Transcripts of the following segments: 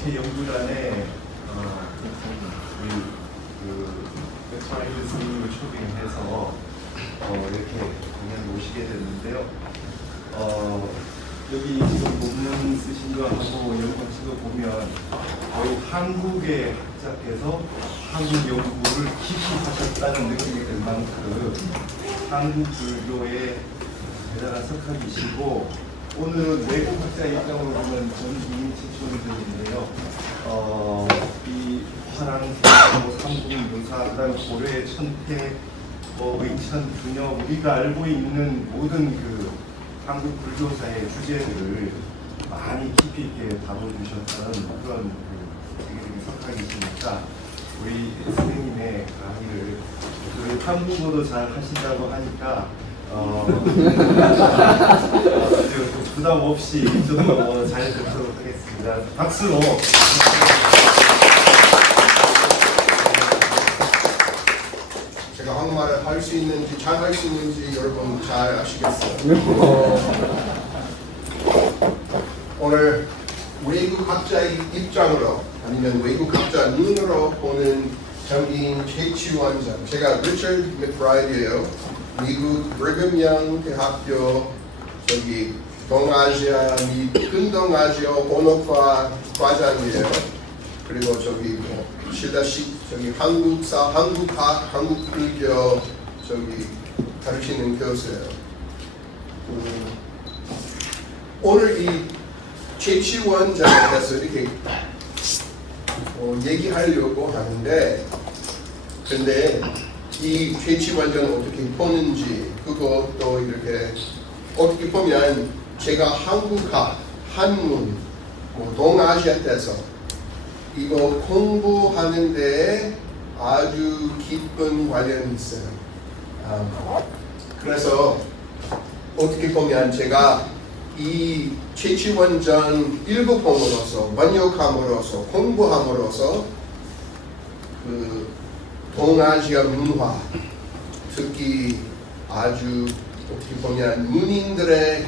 NHK 연구단에 우리 백파일드 스님을 초빙해서 이렇게 그냥 모시게 됐는데요. 여기 지금 논문 쓰신 거 하고 연구하신 거 보면 거의 한국의 학자께서 한국 연구를 깊이 하셨다는 느낌이 들 만큼 한국 불교의 대단한 석학이시고, 오늘은 외국 학자 입장으로 보면 전임 최초인들인데요. 이 화랑, 삼국유사, 그다음 고려의 천태, 의천, 준혁, 우리가 알고 있는 모든 그 한국 불교사의 주제들을 많이 깊이 있게 다뤄주셨다는 그런 되게 석학이시니까 우리 선생님의 강의를 한국어도 잘 하신다고 하니까 부담 없이 좀 잘 듣도록 하겠습니다. 박수로. 제가 한국말을 할 수 있는지 잘 할 수 있는지 여러분 잘 아시겠어요? 오늘 외국 학자의 입장으로 아니면 외국 학자 눈으로 보는 정기인 최치원장, 제가 리처드 맥브라이드예요. 미국 브리검영 대학교 동아시아 및 근동아시아 번역과 과장이에요. 그리고 실다시 한국사, 한국학, 한국불교 가르치는 교수예요. 오늘 이 최치원장에 대해서 이렇게 얘기하려고 하는데, 근데 이 최치원장을 어떻게 보는지, 그것도 이렇게 어떻게 보면 제가 한국학, 한문, 동아시아 때서 이거 공부하는 데에 아주 깊은 관련이 있어요. 그래서 어떻게 보면 제가 이 최치원장 읽어봄으로써, 번역함으로써, 공부함으로써 그 동아시아 문화, 특히 아주 어떻게 보면 문인들의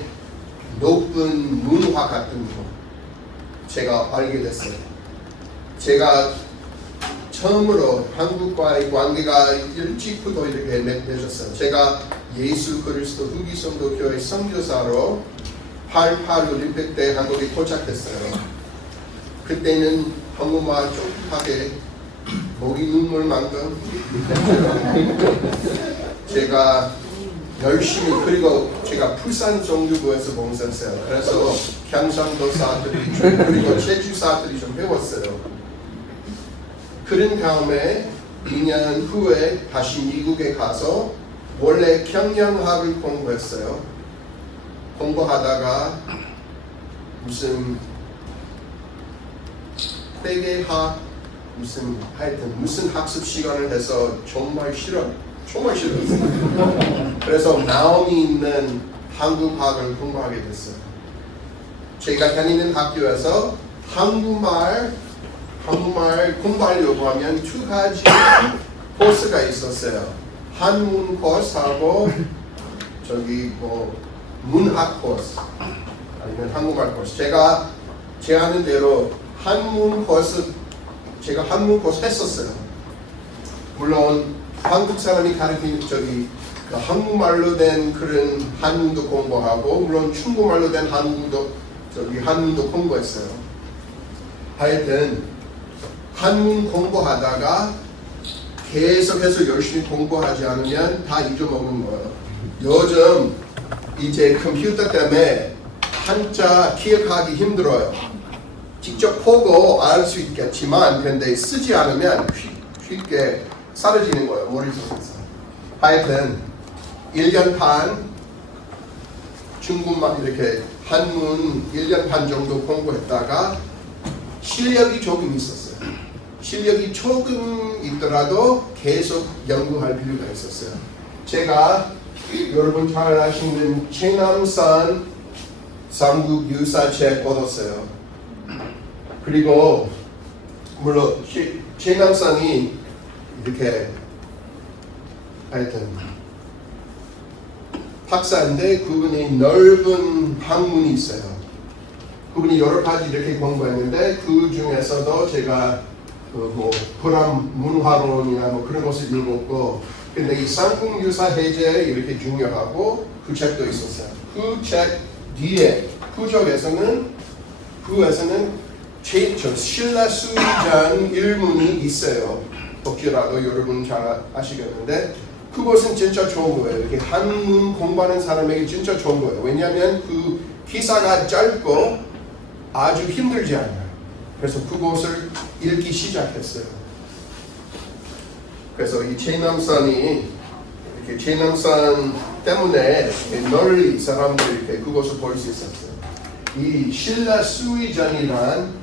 높은 문화 같은 거 제가 알게 됐어요. 제가 처음으로 한국과의 관계가 일찍부터 이렇게 맺어졌어요. 제가 예수 그리스도 후기성도교회 선교사로 88 올림픽 때 한국에 도착했어요. 그때는 한국말 조금하게 목이 눈물만큼 제가 열심히, 그리고 제가 부산 정규부에서 봉사했어요. 그래서 경상도사들이 그리고 제주사들이 좀 배웠어요. 그런 다음에 2년 후에 다시 미국에 가서 원래 경영학을 공부했어요. 공부하다가 무슨 회계학, 무슨 학습 시간을 해서 정말 싫었어요. 그래서 나옴이 있는 한국학을 공부하게 됐어요. 제가 다니는 학교에서 한국말 공부하려고 하면 두 가지 코스가 있었어요. 한문 코스하고 문학 코스 아니면 한국말 코스. 제가 제안한 대로 한문 코스 했었어요. 물론 한국 사람이 가르치는 한국말로 된 그런 한문도 공부하고, 물론 중국말로 된 한문도 공부했어요. 하여튼 한문 공부하다가 계속해서 열심히 공부하지 않으면 다 잊어먹는 거예요. 요즘 이제 컴퓨터 때문에 한자 기억하기 힘들어요. 직접 보고 알 수 있겠지만, 근데 쓰지 않으면 쉽게 사라지는 거예요, 머릿속에서. 하여튼 1년 반 중국말 이렇게 한문 1년 반 정도 공부했다가 실력이 조금 있었어요. 실력이 조금 있더라도 계속 연구할 필요가 있었어요. 제가 여러분 잘 아시는 최남산 삼국 유사책 얻었어요. 그리고 물론 최남산이 이렇게 하여튼 박사인데 그분이 넓은 학문이 있어요. 그분이 여러 가지 이렇게 공부했는데 그 중에서도 제가 뭐 불암 문화론이나 뭐 그런 것을 읽었고, 근데 이 삼국유사 해제 이렇게 중요하고 그 책도 있었어요. 그 책 뒤에 후적에서는 신라 수의전 일문이 있어요. 혹시라도 여러분 잘 아시겠는데 그것은 진짜 좋은 거예요. 이렇게 한문 공부하는 사람에게 진짜 좋은 거예요. 왜냐하면 그 기사가 짧고 아주 힘들지 않아요. 그래서 그것을 읽기 시작했어요. 그래서 이 최남선이 이렇게 최남선 때문에 널리 사람들이 이렇게 그것을 볼 수 있었어요. 이 신라 수의전이란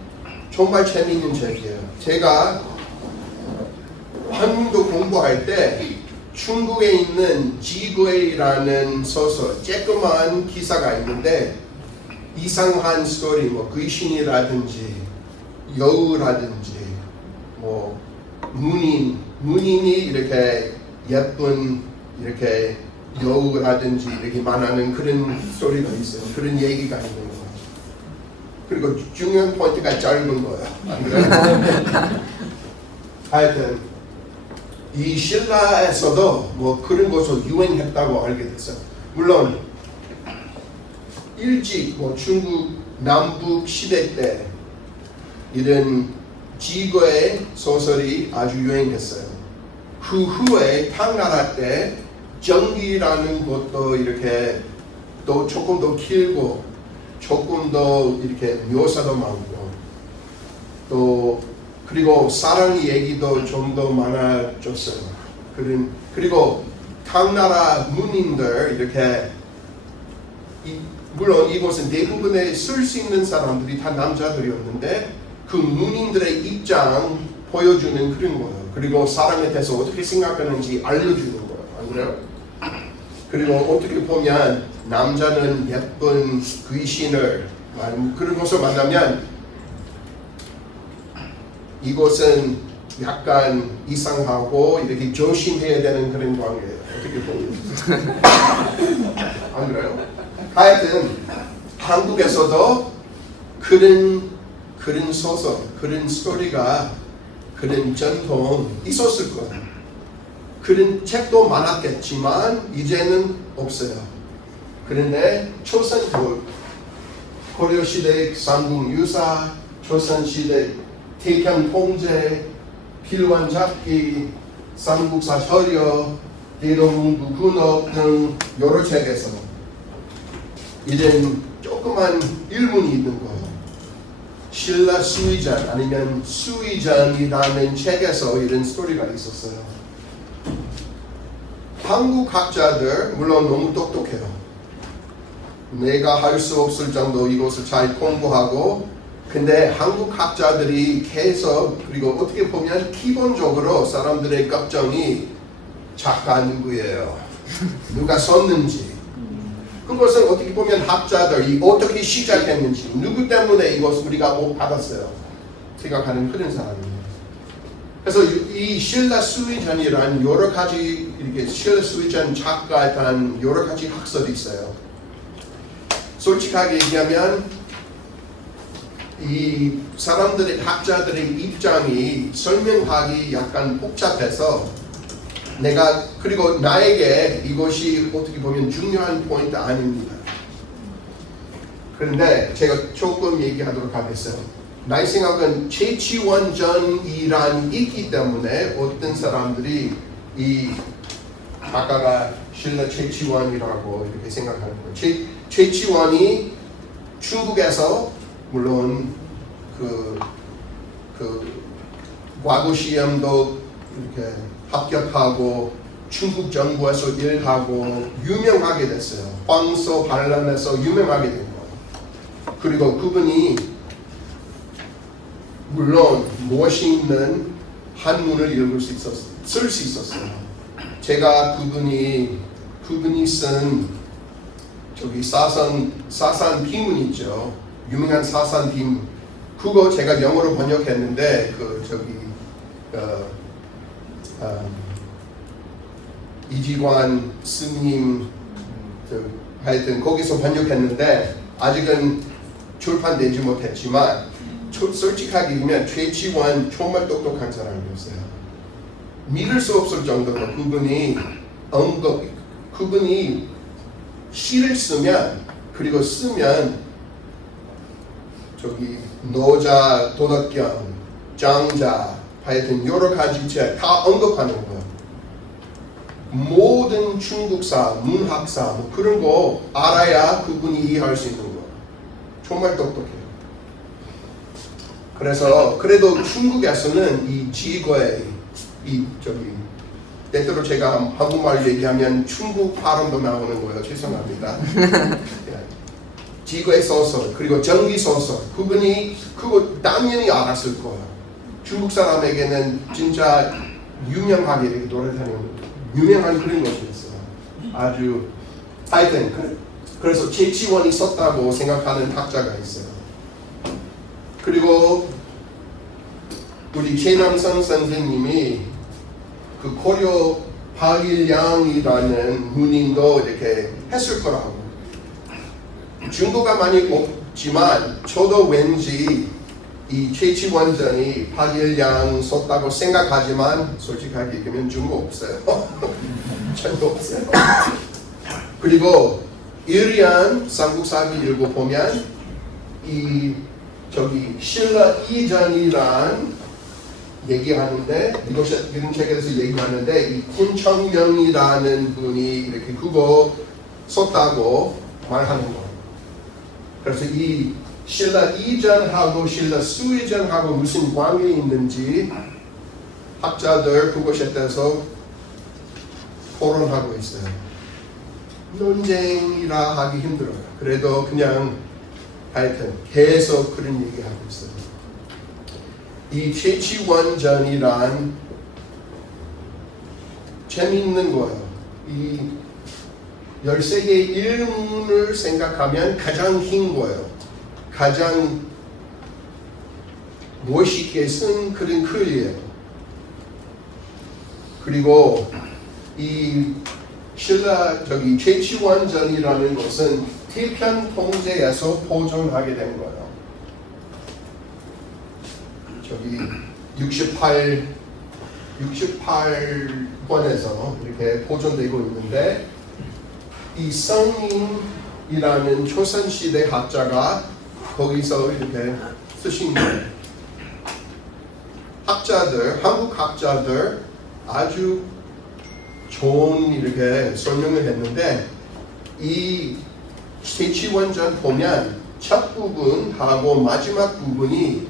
정말 재미있는 책이에요. 제가 한문도 공부할 때 중국에 있는 지괴라는 소설, 쬐끄만 기사가 있는데 이상한 스토리, 뭐 귀신이라든지 여우라든지 뭐 문인이 이렇게 예쁜 이렇게 여우라든지 이렇게 말하는 그런 스토리가 있어요. 그런 얘기가 있는 거예요. 그리고 중요한 포인트가 짧은 거예요. 안 그래요? 하여튼 이 신라에서도 뭐 그런 것을 유행했다고 알게 됐어요. 물론 일찍 뭐 중국 남북 시대 때 이런 지괴 소설이 아주 유행했어요. 그 후에 당나라 때 정기라는 것도 이렇게 또 조금 더 길고 조금 더 이렇게 묘사도 많고 또 그리고 사랑 얘기도 좀 더 많아졌어요. 그리고 당나라 문인들 이렇게 물론 이곳은 대부분의 쓸 수 있는 사람들이 다 남자들이었는데 그 문인들의 입장 보여주는 그런 거예요. 그리고 사람에 대해서 어떻게 생각하는지 알려주는 거예요. 안 그래요? 그리고 어떻게 보면 남자는 예쁜 귀신을 그런 것을 만나면 이것은 약간 이상하고 이렇게 조심해야 되는 그런 관계예요. 어떻게 보면 안 그래요? 하여튼 한국에서도 그런 소설, 그런 스토리가 그런 전통 있었을 거예요. 그런 책도 많았겠지만 이제는 없어요. 그런데 조선 고려시대 삼국유사, 조선시대 태평통제, 필환잡기, 삼국사 서려, 대동문구 군업 등 여러 책에서 이런 조그만 일문이 있는 거예요. 신라 수의전 아니면 수의전이라는 책에서 이런 스토리가 있었어요. 한국 학자들 물론 너무 똑똑해요. 내가 할 수 없을 정도 이것을 잘 공부하고 근데 한국 학자들이 계속 그리고 어떻게 보면 기본적으로 사람들의 걱정이 작가 누구예요? 누가 썼는지 그것은 어떻게 보면 학자들이 어떻게 시작했는지 누구 때문에 이것을 우리가 못 받았어요 생각하는 그런 사람이에요. 그래서 이 신라 수의전이란 여러 가지 이렇게 신라 수의전 작가에 대한 여러 가지 학설이 있어요. 솔직하게 얘기하면 이 사람들의 학자들의 입장이 설명하기 약간 복잡해서 그리고 나에게 이것이 어떻게 보면 중요한 포인트 아닙니다. 그런데 제가 조금 얘기하도록 하겠어요. 나의 생각은 최치원전이란 있기 때문에 어떤 사람들이 이 작가가 신라 최치원이라고 이렇게 생각하는 거예요. 최치원이 중국에서 물론 그 과거 시험도 이렇게 합격하고 중국 정부에서 일하고 유명하게 됐어요. 황소 반란에서 유명하게 된 거예요. 그리고 그분이 물론 멋있는 한문을 쓸 수 있었어요. 제가 그분이 쓴 저기 사산 비문 있죠. 유명한 사산 비문. 그거 제가 영어로 번역했는데 이지관 스님 하여튼 거기서 번역했는데 아직은 출판되지 못했지만 솔직하게 얘기하면 최치원 정말 똑똑한 사람이었어요. 믿을 수 없을 정도로 그분이 시를 쓰면 그리고 쓰면 노자, 도덕경, 장자 하여튼 여러 가지 책 다 언급하는 거예요. 모든 중국사, 문학사 뭐 그런 거 알아야 그분이 이해할 수 있는 거예요. 정말 똑똑해요. 그래서 그래도 중국에서는 이 지거의 때때로 제가 한국말 얘기하면 중국 발음도 나오는 거예요. 죄송합니다. 지거의 소설 그리고 전기 소설 그분이 그거 당연히 알았을 거예요. 중국 사람에게는 진짜 유명하게 이렇게 돌아다니는 유명한 그런 것이었어요. 아주 하여튼 그래서 최치원이 썼다고 생각하는 학자가 있어요. 그리고 우리 최남선 선생님이 그 고려 박일량이라는 문인도 이렇게 했을 거라고. 증거가 많이 없지만 저도 왠지 이 최치원전이 박일량 썼다고 생각하지만 솔직하게 얘기하면 증거 없어요. 전혀 없어요. 그리고 일리안 삼국사기 읽어보면 신라 이전이란 얘기하는데 이런 책에서 얘기하는데 이 군청명이라는 분이 이렇게 그거 썼다고 말하는 거예요. 그래서 이 신라 이전하고 신라 수이전하고 무슨 관계가 있는지 학자들 그것에 대해서 토론하고 있어요. 논쟁이라 하기 힘들어요. 그래도 그냥 하여튼 계속 그런 얘기하고 있어요. 이 최치원전이란 재미있는 거예요. 이 13개의 일문을 생각하면 가장 긴 거예요. 가장 멋있게 쓴 그런 글이에요. 그리고 이 최치원전이라는 것은 태편 통제에서 보존하게 된 거예요. 68권에서 이렇게 보존되고 있는데 이 성인이라는 조선시대 학자가 거기서 이렇게 쓰신 거예요. 한국 학자들 아주 좋은 이렇게 설명을 했는데 이 최치원전 보면 첫 부분하고 마지막 부분이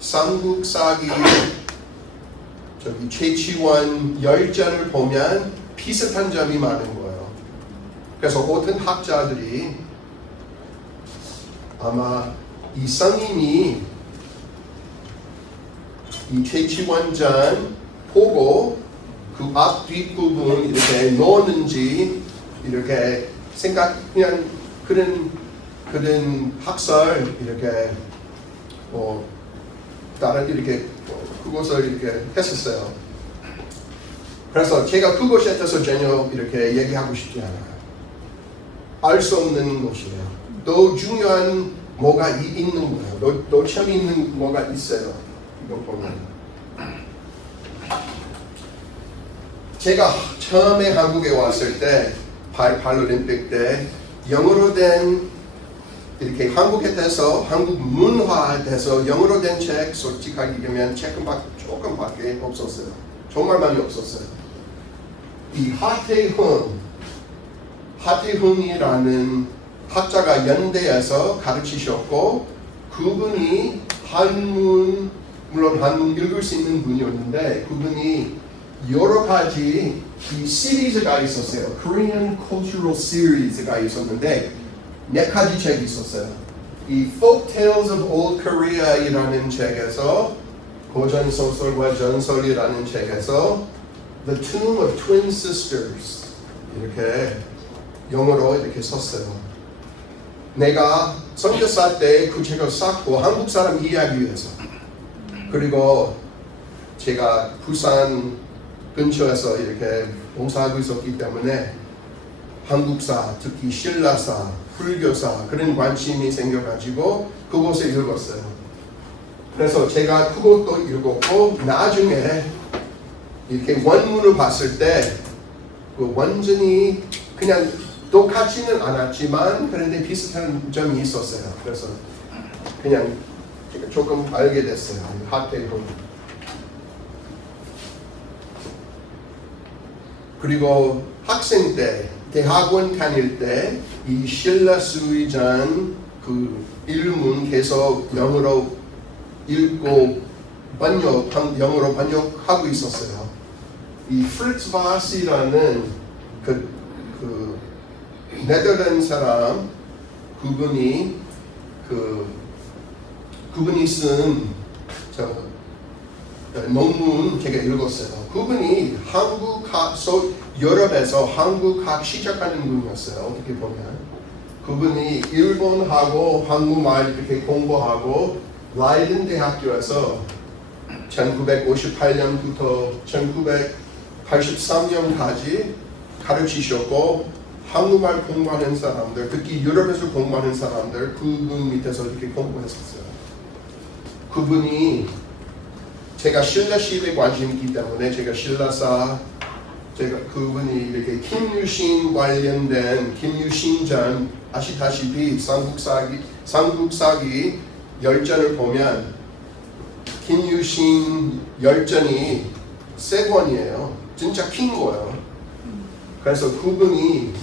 삼국사기 최치원 열전을 보면 비슷한 점이 많은 거예요. 그래서 어떤 학자들이 아마 이 성인이 이 최치원전 보고 그 앞 뒷부분 이렇게 넣었는지 이렇게 그냥 그런 학설 이렇게 다른 이렇게 그것을 이렇게 했었어요. 그래서 제가 그것에 대해서 전혀 이렇게 얘기하고 싶지 않아요. 알 수 없는 것이에요. 더 중요한 뭐가 있는 거예요. 더 재미있는 뭐가 있어요. 이거 보면. 제가 처음에 한국에 왔을 때 팔올림픽 때 영어로 된 이렇게 한국에 대해서 한국 문화에 대해서 영어로 된 책 솔직하게 얘기하면 조금밖에 없었어요. 정말 많이 없었어요. 이 하태훈이라는 학자가 연대에서 가르치셨고 그분이 물론 한문 읽을 수 있는 분이었는데 그분이 여러 가지 이 시리즈가 있었어요. Korean Cultural Series가 있었는데 4가지 책이 있었어요. 이 Folk Tales of Old Korea이라는 책에서 고전 소설과 전설이라는 책에서 The Tomb of Twin Sisters 이렇게 영어로 이렇게 썼어요. 내가 선교사 때 그 책을 샀고 한국 사람 이해하기 위해서 그리고 제가 부산 근처에서 이렇게 봉사하고 있었기 때문에 한국사, 특히 신라사, 불교사 그런 관심이 생겨가지고 그곳에 읽었어요. 그래서 제가 그것도 읽었고 나중에 이렇게 원문을 봤을 때 그 완전히 그냥 똑같지는 않았지만 그런데 비슷한 점이 있었어요. 그래서 그냥 제가 조금 알게 됐어요. 하태훈. 그리고 학생 때 대학원 다닐 때 이 신라수의전 그 일문 계속 영어로 읽고 영어로 번역하고 있었어요. 이 프리츠 바스라는 그 네덜란드 사람 그분이 쓴 논문 제가 읽었어요. 그분이 유럽에서 한국학 시작하는 분이었어요. 어떻게 보면 그분이 일본하고 한국말 이렇게 공부하고 라이든 대학교에서 1958년부터 1983년까지 가르치셨고 한국말 공부하는 사람들, 특히 유럽에서 공부하는 사람들 그분 밑에서 이렇게 공부했었어요. 그분이 제가 신라 시대에 관심이 있기 때문에 제가 신라사 그분이 이렇게 김유신 관련된 김유신전 아시다시피 삼국사기 열전을 보면 김유신 열전이 세 권이에요. 진짜 긴 거예요. 그래서 그분이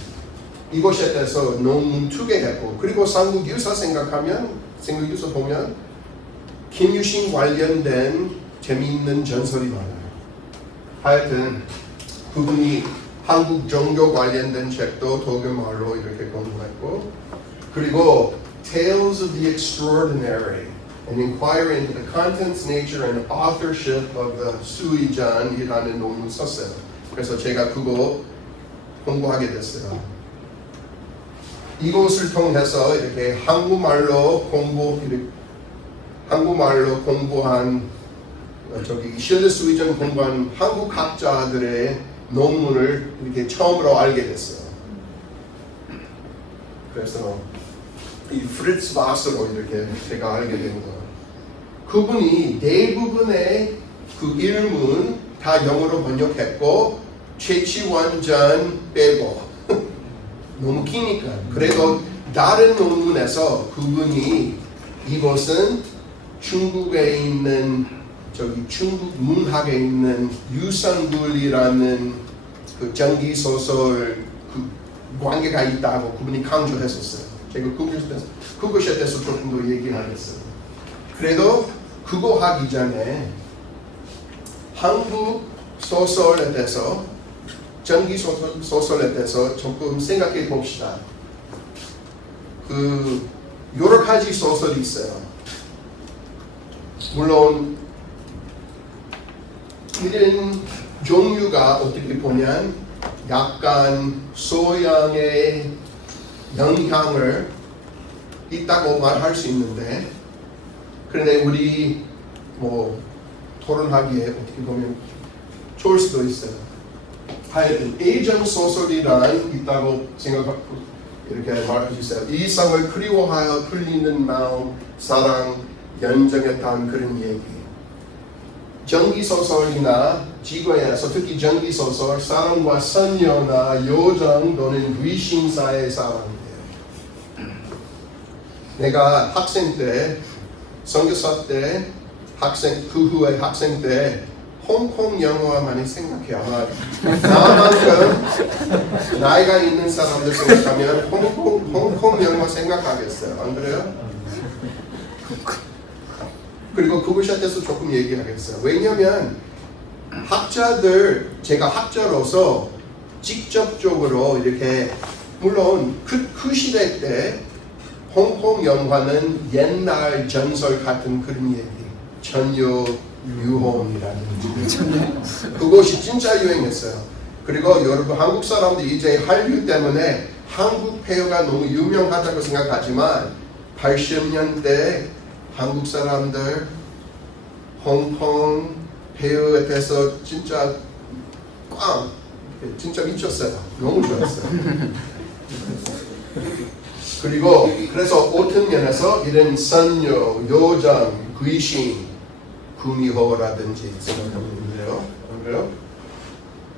이것에 대해서 논문 2개 했고 그리고 삼국유사 삼국유사 보면 김유신 관련된 재미있는 전설이 많아요. 하여튼 그분이 한국 종교 관련된 책도 독일말로 이렇게 공부했고 그리고 Tales of the Extraordinary An Inquiry into the Contents, Nature and Authorship of the 수의전이라는 논문 썼어요. 그래서 제가 그거 공부하게 됐어요. 이것을 통해서 이렇게 한국말로 공부한 신라 수의전 공부한 한국 학자들의 논문을 이렇게 처음으로 알게 됐어요. 그래서 이 프리츠 바스로 이렇게 제가 알게 된 거예요. 그분이 대부분의 그 일문 다 영어로 번역했고 최치원전 빼고 너무 기니까 그래도 다른 논문에서 그분이 이것은 중국에 있는 중국 문학에 있는 유산굴이라는 그 전기 소설 그 관계가 있다고 그분이 강조했었어요. 제가 그것에 대해서 조금 더 얘기하겠어요. 그래도 그거 하기 전에 한국 소설에 대해서 전기 소설에 대해서 조금 생각해 봅시다. 그 여러 가지 소설이 있어요. 물론 이런 종류가 어떻게 보면 약간 소양의 영향을 있다고 말할 수 있는데 그런데 우리 토론하기에 어떻게 보면 좋을 수도 있어요. 하여튼 애정 소설이란 있다고 생각하고 이렇게 말해주세요. 이성을 그리워하여 풀리는 마음, 사랑, 연정에 대한 그런 얘기. 전기소설이나 지구에서 특히 전기소설, 사랑과 선녀나 요정 또는 위신사의 사랑이에요. 내가 학생 때, 선교사 때, 그 후에 학생 때 홍콩 영화 많이 생각해요. 나만큼 나이가 있는 사람들 생각하면 홍콩 영화 생각하겠어요. 안 그래요? 그리고 그것에 대해서 조금 얘기하겠어요. 왜냐하면 제가 학자로서 직접적으로 이렇게 물론 그 시대 때 홍콩 영화는 옛날 전설 같은 그런 얘기, 천녀 유혼이라는 그것이 진짜 유행했어요. 그리고 여러분 한국 사람들이 이제 한류 때문에 한국 배우가 너무 유명하다고 생각하지만 80년대 한국 사람들 홍콩 배우에 대해서 진짜 미쳤어요. 너무 좋았어요. 그리고 그래서 어떤 면에서 이런 선녀, 요정, 귀신, 구미호라든지 생각하면 돼요. 그래요?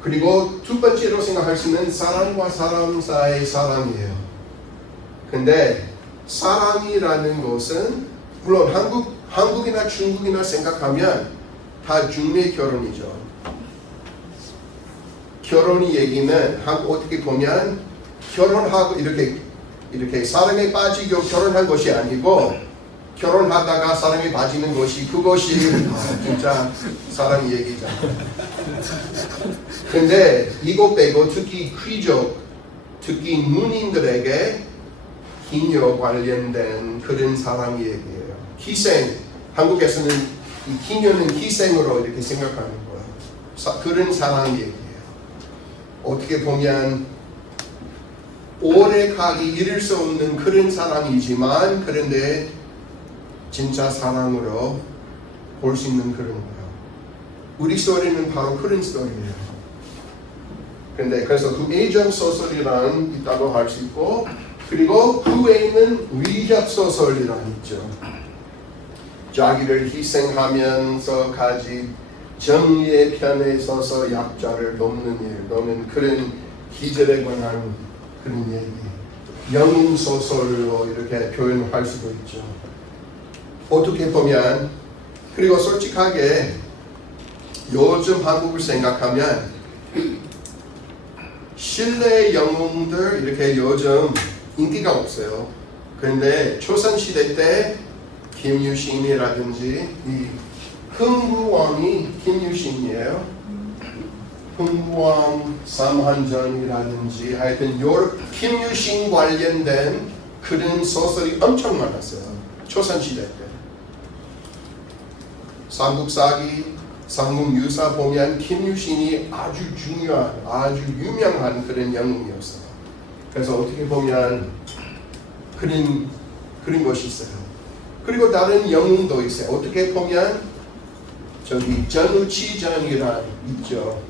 그리고 두 번째로 생각할 수 있는 사람과 사람 사이의 사람이에요. 근데 사람이라는 것은 물론 한국이나 중국이나 생각하면 다 중매 결혼이죠. 결혼이 얘기는 어떻게 보면 결혼하고 이렇게 사랑에 빠지고 결혼한 것이 아니고 결혼하다가 사랑에 빠지는 것이 그것이 진짜 사랑 얘기잖아. 근데 이거 빼고 특히 귀족, 특히 누님들에게 기녀 관련된 그런 사랑 얘기예요. 희생, 한국에서는 이 기녀는 희생으로 이렇게 생각하는 거예요. 그런 사랑 얘기예요. 어떻게 보면 오래가기 이룰 수 없는 그런 사랑이지만 그런데 진짜 사랑으로 볼 수 있는 그런 거예요. 우리 스토리는 바로 그런 스토리예요. 근데 그래서 그 애정 소설이란 있다고 할 수 있고 그리고 그 외에는 위협 소설이란 있죠. 자기를 희생하면서 가진 정의의 편에 서서 약자를 돕는 일 또는 그런 기절에 관한 그런 얘기 영웅 소설로 이렇게 표현할 수도 있죠. 어떻게 보면 그리고 솔직하게 요즘 한국을 생각하면 신뢰 영웅들 이렇게 요즘 인기가 없어요. 그런데 조선시대 때 김유신이라든지 이 흥부왕이 김유신이에요. 흥부왕 삼한전이라든지 하여튼 김유신 관련된 그런 소설이 엄청 많았어요. 조선시대 때. 삼국사기, 삼국유사 보면 김유신이 아주 중요한, 아주 유명한 그런 영웅이었어요. 그래서 어떻게 보면 그런 것이 있어요. 그리고 다른 영웅도 있어요. 어떻게 보면 저기 전우치전이란 있죠.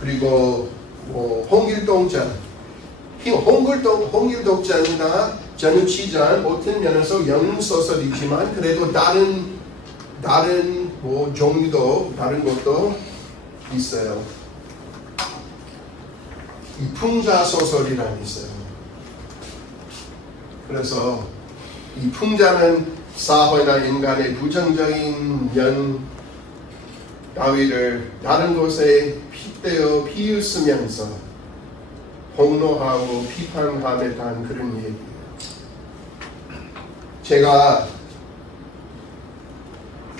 그리고 홍길동전, 홍길동전이나 전우치전 어떤 면에서 영웅 소설이지만 그래도 다른 종류도 다른 것도 있어요. 이 풍자 소설이란 있어요. 그래서 이 풍자는 사회나 인간의 부정적인 면 따위를 다른 곳에 빗대어 비웃으면서 폭로하고 비판함에 대한 그런 얘기예요. 제가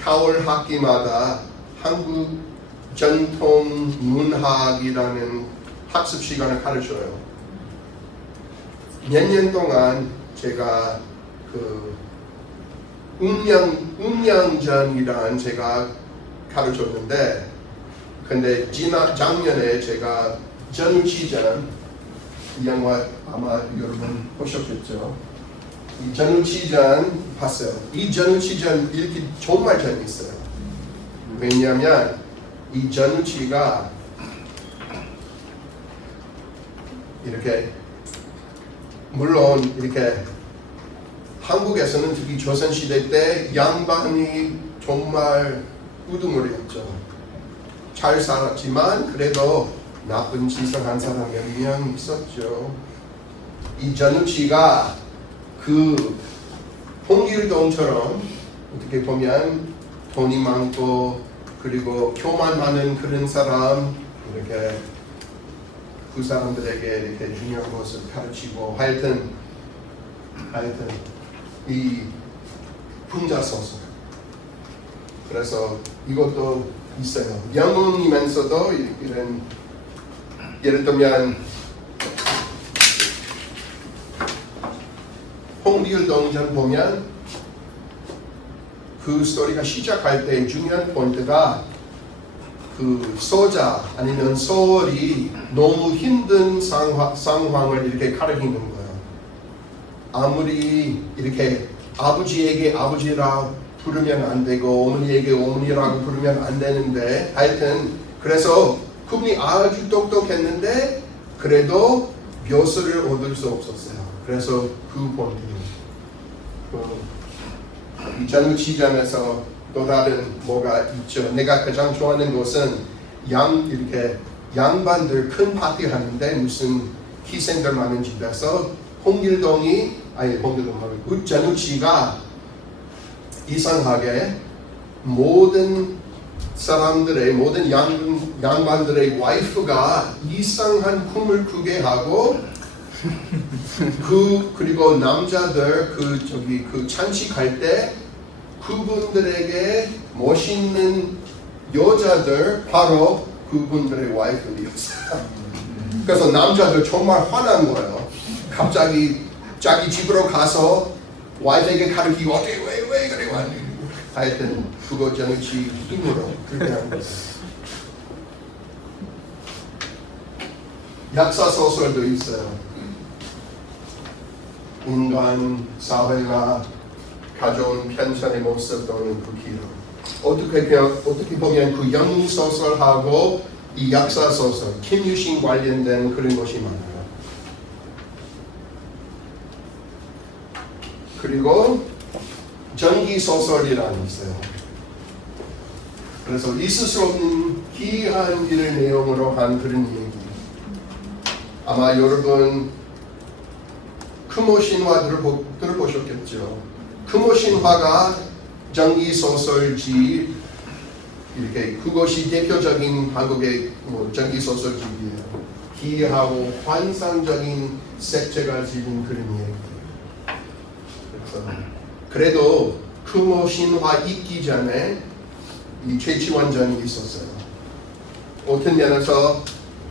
4월 학기마다 한국 전통 문학이라는 학습 시간을 가르쳐요. 몇 년 동안 제가 그 운명전이란 제가 가르쳤는데 근데 작년에 제가 전우치전 이 영화 아마 여러분 보셨겠죠. 이 전우치전 봤어요. 이 전우치전 읽기 정말 재밌어요. 왜냐하면 이 전우치가 이렇게 물론 이렇게 한국에서는 특히 조선시대 때 양반이 정말 우두머리였죠. 잘 살았지만 그래도 나쁜 짓을 한 사람 몇 명 있었죠. 이 전우치가 그 홍길동처럼 어떻게 보면 돈이 많고 그리고 교만하는 그런 사람 이렇게 그 사람들에게 이렇게 중요한 것을 가르치고 하여튼 이 풍자 소설. 그래서 이것도 있어요. 영웅이면서도 이런 예를 들면 홍길동전 보면 그 스토리가 시작할 때 중요한 포인트가 그 소자 아니면 소월이 너무 힘든 상황을 이렇게 가리키는 거예요. 아무리 이렇게 아버지에게 아버지라 부르면 안 되고 어머니에게 어머니라고 부르면 안 되는데 하여튼 그래서 그분이 아주 똑똑했는데 그래도 묘수를 얻을 수 없었어요. 그래서 그 본이 이 전우치전에서 또 다른 뭐가 있죠. 내가 가장 좋아하는 것은 이렇게 양반들 큰 파티 하는데 무슨 희생들 많은 집에서 홍길동이 그 전우치가 이상하게 모든 사람들의 모든 양반들의 와이프가 이상한 꿈을 꾸게 하고 그리고 남자들 그 찬식할 때 그분들에게 멋있는 여자들 바로 그분들의 와이프였어요. 그래서 남자들 정말 화난 거예요. 갑자기 자기 집으로 가서 와이프에게 가르치고 왜 그래 하여튼 그거 정치 힘으로 그렇게 한 거예요. 약사 소설도 있어요. 인간 사회가 가져온 편찬의 모습 또는 그 기록. 어떻게 보면 그 영웅 소설하고 이 약사 소설, 김유신 관련된 그런 것이 많아요. 그리고 전기 소설이라는 있어요. 그래서 있을 수 없는 희한 일을 내용으로 한 그런 얘기. 아마 여러분 크모 신화 들어보셨겠죠. 크모 신화가 전기 소설집 이렇게 그것이 대표적인 한국의 전기 소설집이에요. 희하고 환상적인 색채가 지닌 그런 얘기. 그래도 크모 신화 있기 전에 이 최치원전이 있었어요. 어떤 면에서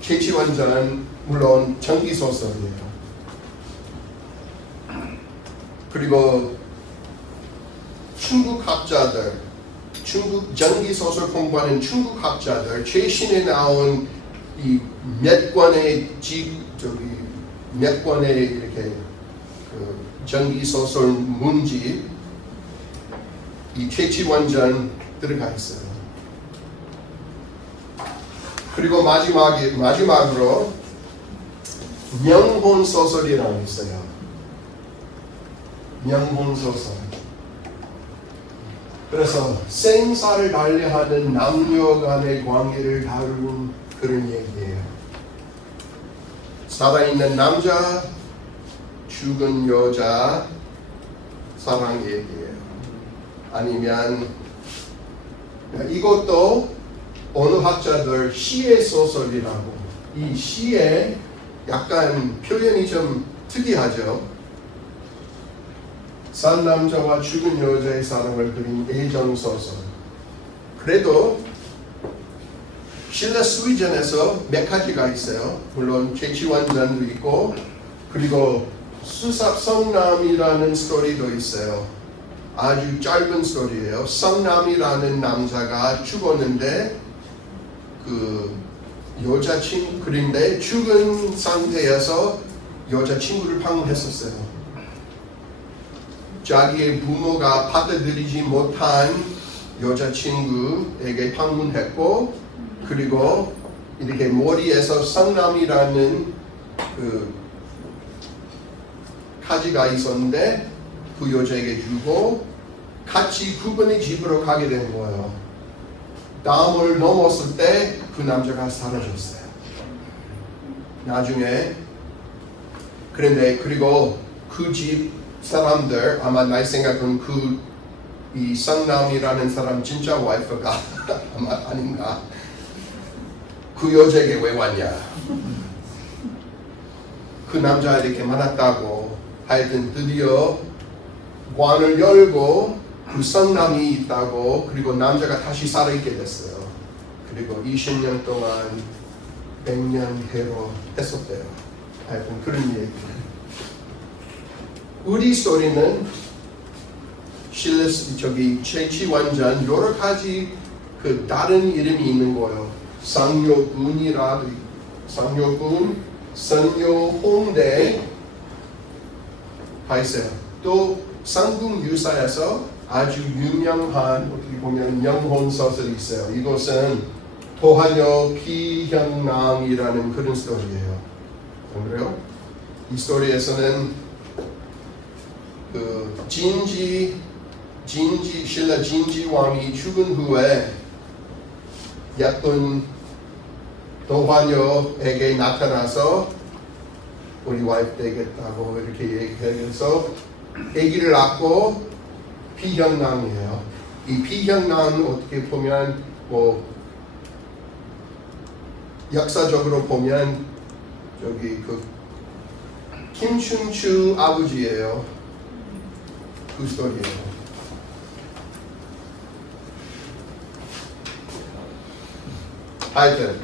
최치원전은 물론 전기 소설이에요. 그리고 중국 학자들, 중국 전기 소설 공부하는 중국 학자들 최신에 나온 이 몇 권의 이렇게 그 전기 소설 문집 이 최치원전 들어가 있어요. 그리고 마지막으로 명혼 소설이라는 게 있어요. 명혼 소설. 그래서 생사를 달리하는 남녀 간의 관계를 다루는 그런 얘기예요. 살아있는 남자, 죽은 여자 사랑 얘기예요. 아니면 이것도 어느 학자들 시의 소설이라고. 이 시에 약간 표현이 좀 특이하죠. 산 남자와 죽은 여자의 사랑을 그린 애정 소설. 그래도 실내 수위전에서 몇 가지가 있어요. 물론 최치원전도 있고 그리고 수삽성남이라는 스토리도 있어요. 아주 짧은 스토리예요. 성남이라는 남자가 죽었는데 그 여자친구 그런데 죽은 상태에서 여자친구를 방문했었어요. 자기의 부모가 받아들이지 못한 여자친구에게 방문했고 그리고 이렇게 머리에서 성남이라는 그 가지가 있었는데 그 여자에게 주고 같이 그분의 집으로 가게 된 거예요. 담을 넘었을 때 그 남자가 사라졌어요. 나중에 그런데 그리고 그 집 사람들 아마 날 생각은 이 성남이라는 사람 진짜 와이프가 아마 아닌가. 그 여자에게 왜 왔냐. 그 남자 이렇게 만났다고 하여튼 드디어 관을 열고 그 성남이 있다고 그리고 남자가 다시 살아있게 됐어요. 그리고 20년 동안 100년 해로 했었대요. 하여튼 그런 얘기. 우리 스토리는 최치원전 여러 가지 그 다른 이름이 있는 거예요. 상료군이라도 상료군, 선료홍대 다 있어요. 또 삼국유사에서 아주 유명한 어떻게 보면 명혼 소설이 있어요. 이것은 도하녀 피현남이라는 그런 스토리예요. 안 그래요? 이 스토리에서는 그 신라 진지 왕이 죽은 후에 예쁜 동화녀에게 나타나서 우리 와이프 되겠다고 이렇게 얘기해서 아기를 낳고 피현랑이에요. 이 피현랑 어떻게 보면 뭐 역사적으로 보면 저기 그 김춘추 아버지예요. 그 스토리예요. 하여튼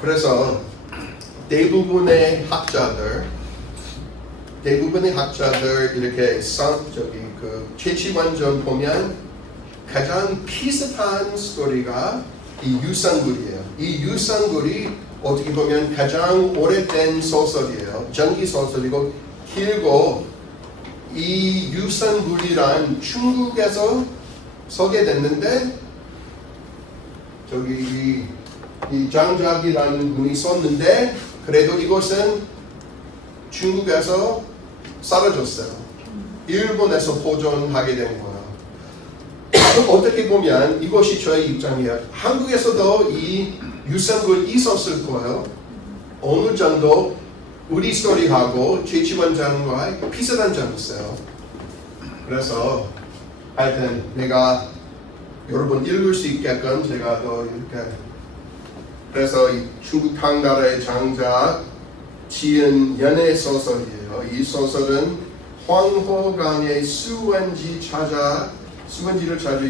그래서 대부분의 학자들 이렇게 저기 그 최치원전 보면 가장 비슷한 스토리가 이 유산굴이에요. 이 유산굴이 어떻게 보면 가장 오래된 소설이에요. 전기 소설이고 길고 이 유산굴이란 중국에서 소개됐는데 저기 이 장작이라는 분이 썼는데 그래도 이것은 중국에서 사라졌어요. 일본에서 보존하게 된 거예요. 어떻게 보면 이것이 저의 입장이에요. 한국에서도 이 유산굴 있었을 거예요. 어느 정도 우리 스토리하고 최치원장과 비슷한 점이 있어요. 그래서 하여튼 내가 여러분 읽을 수 있게끔 제가 또 이렇게 그래서 이 중국 당나라의 장작 지은 연애 소설이에요. 이 소설은 황호강의 수원지를 찾아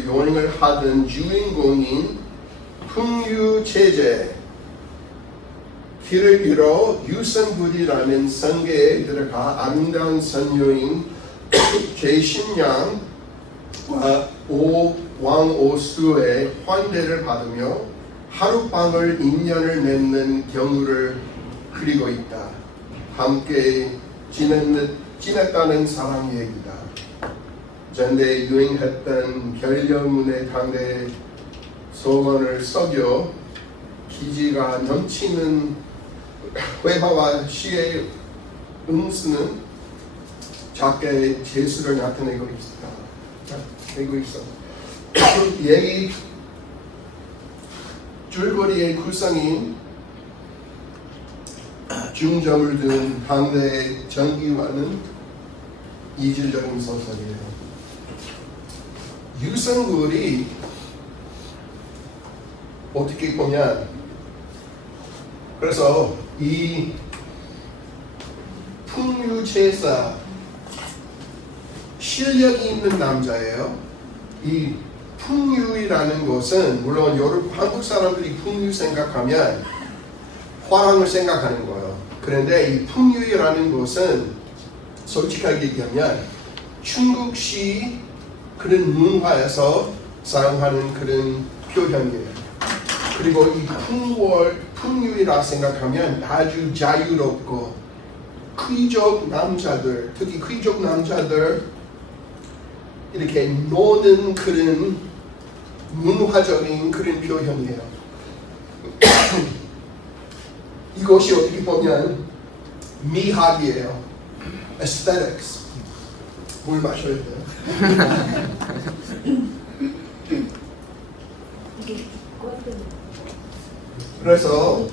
여행을 하던 주인공인 풍유체제 길을 잃어 유산굴이라는 성계에 들어가 아름다운 선녀인 제신양과 왕오수의 환대를 받으며 하룻밤을 인연을 맺는 경우를 그리고 있다. 함께 지냈다는 사랑 얘기다. 전대에 유행했던 결려문의 당대 소원을 속여 기지가 넘치는 회화와 시의 음수는 작가의 재수를 나타내고 있어. 얘기 줄거리의 구성인 중점을 둔 당대의 전기와는 이질적인 소설이에요. 유산굴이 어떻게 보면 그래서 이 풍유제사 실력이 있는 남자예요. 이 풍유이라는 것은 물론 한국 사람들이 풍유 생각하면 화랑을 생각하는 거예요. 그런데 이 풍유이라는 것은 솔직하게 얘기하면 중국식 그런 문화에서 사용하는 그런 표현이에요. 그리고 이 풍유이라 생각하면 아주 자유롭고 귀족 남자들, 특히 귀족 남자들 이렇게 노는 그런 문화적인 그런 표현이에요. 이것이 어떻게 보면 미학이에요. aesthetics. 물 마셔야 돼요. 그래서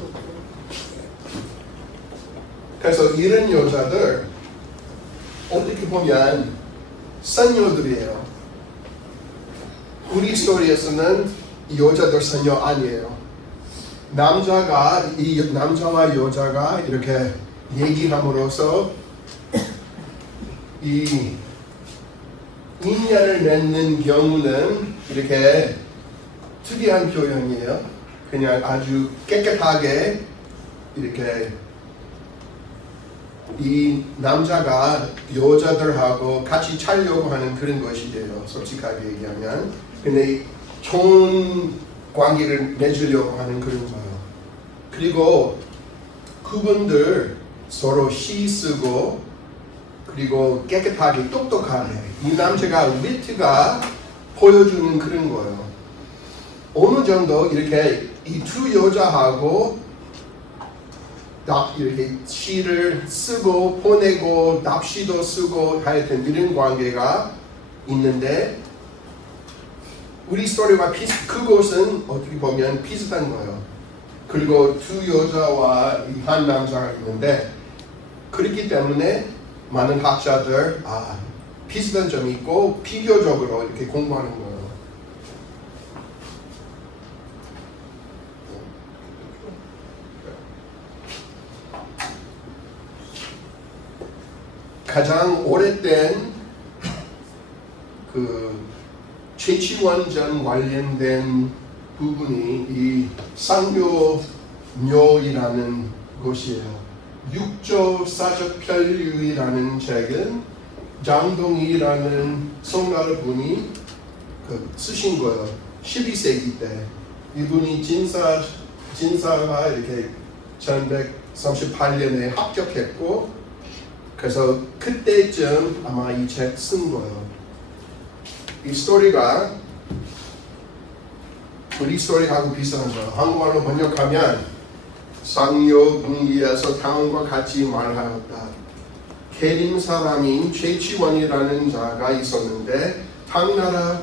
이런 여자들 어떻게 보면 선녀들이에요. 우리 스토리에서는 이 여자들 선녀 아니에요. 이 남자와 여자가 이렇게 얘기함으로써 이 인연을 맺는 경우는 이렇게 특이한 표현이에요. 그냥 아주 깨끗하게 이렇게 이 남자가 여자들하고 같이 살려고 하는 그런 것이에요. 솔직하게 얘기하면. 근데 좋은 관계를 맺으려고 하는 그런 거예요. 그리고 그분들 서로 시 쓰고 그리고 깨끗하게 똑똑하게 이 남자가 위트가 보여주는 그런 거예요. 어느 정도 이렇게 이 두 여자하고 이렇게 시를 쓰고 보내고 납시도 쓰고 하여튼 이런 관계가 있는데 우리 스토리와 그곳은 어떻게 보면 비슷한 거예요. 그리고 두 여자와 한 남자가 있는데 그렇기 때문에 많은 학자들 비슷한 점이 있고 비교적으로 이렇게 공부하는 거예요. 가장 오래된 그 최치원전 관련된 부분이 이 상묘묘이라는 곳이에요. 육조 사적편류이라는 책은 장동이라는 송나라 분이 쓰신 거예요. 12세기 때 이분이 진사가 이렇게 1138년에 합격했고 그래서 그때쯤 아마 이 책 쓴 거예요. 이 스토리가 우리 스토리하고 비슷한 거예요. 한국말로 번역하면 상묘궁리에서 당과 같이 말하였다. 계림 사람인 최치원이라는 자가 있었는데 당나라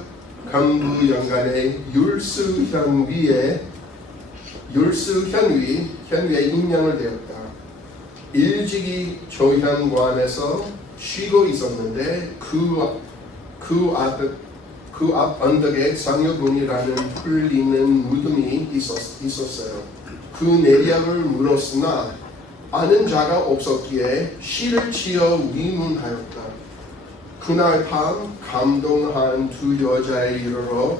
강부 연간에 율수현위에 임명을 되었다. 일찍이 조현관에서 쉬고 있었는데 그 앞 언덕에 상여군이라는 풀리는 무덤이 있었어요. 그 내력을 물었으나 아는 자가 없었기에 시를 지어 위문하였다. 그날 밤 감동한 두 여자의 일으로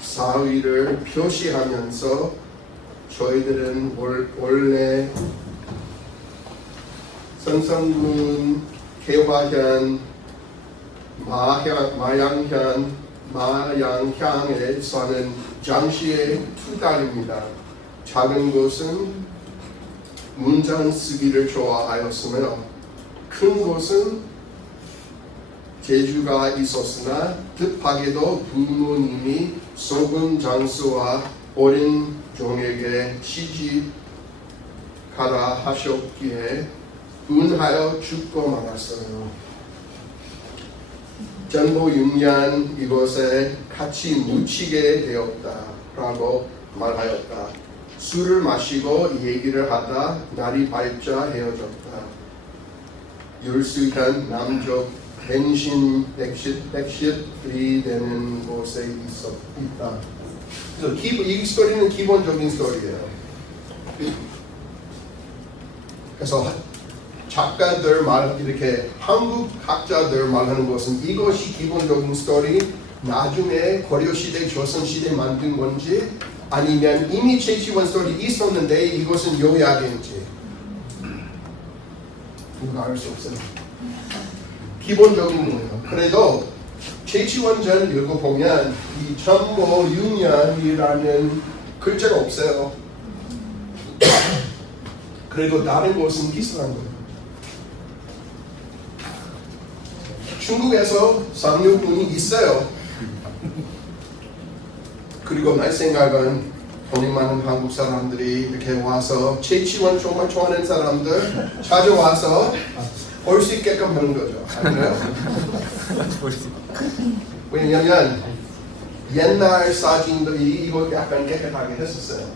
사위를 표시하면서 저희들은 원래 선성문, 개화현, 마양향에 사는 장씨의 두 딸입니다. 작은 곳은 문장 쓰기를 좋아하였으며 큰 곳은 재주가 있었으나 뜻하게도 부모님이 속은 장수와 어린 종에게 시집가라 하셨기에 운하여 죽고 말았어요. 전부 6년 이곳에 같이 묻히게 되었다라고 말하였다. 술을 마시고 얘기를 하다 날이 밝자 헤어졌다. 율수현 남쪽 백십이 되는 곳에 있다. 그래서 이 스토리는 기본적인 스토리예요. 그래서 작가들 이렇게 한국 학자들 말하는 것은 이것이 기본적인 스토리, 나중에 고려시대, 조선시대 만든 건지 아니면 이미 최치원 스토리 있었는데 이것은 요약인지 누가 알 수 없어요. 기본적인 거예요. 그래도 최치원전 읽어보면 이 전모 윤년이라는 글자가 없어요. 그리고 다른 곳은 비슷한 거예요. 중국에서 상류군이 있어요. 그리고 내 생각은 돈이 많은 한국 사람들이 이렇게 와서 최치원 정말 좋아하는 사람들 찾아와서 볼 수 있게끔 하는 거죠. 아니에요? 왜냐면 옛날 사진들이 이거 약간 깨끗하게 했었어요.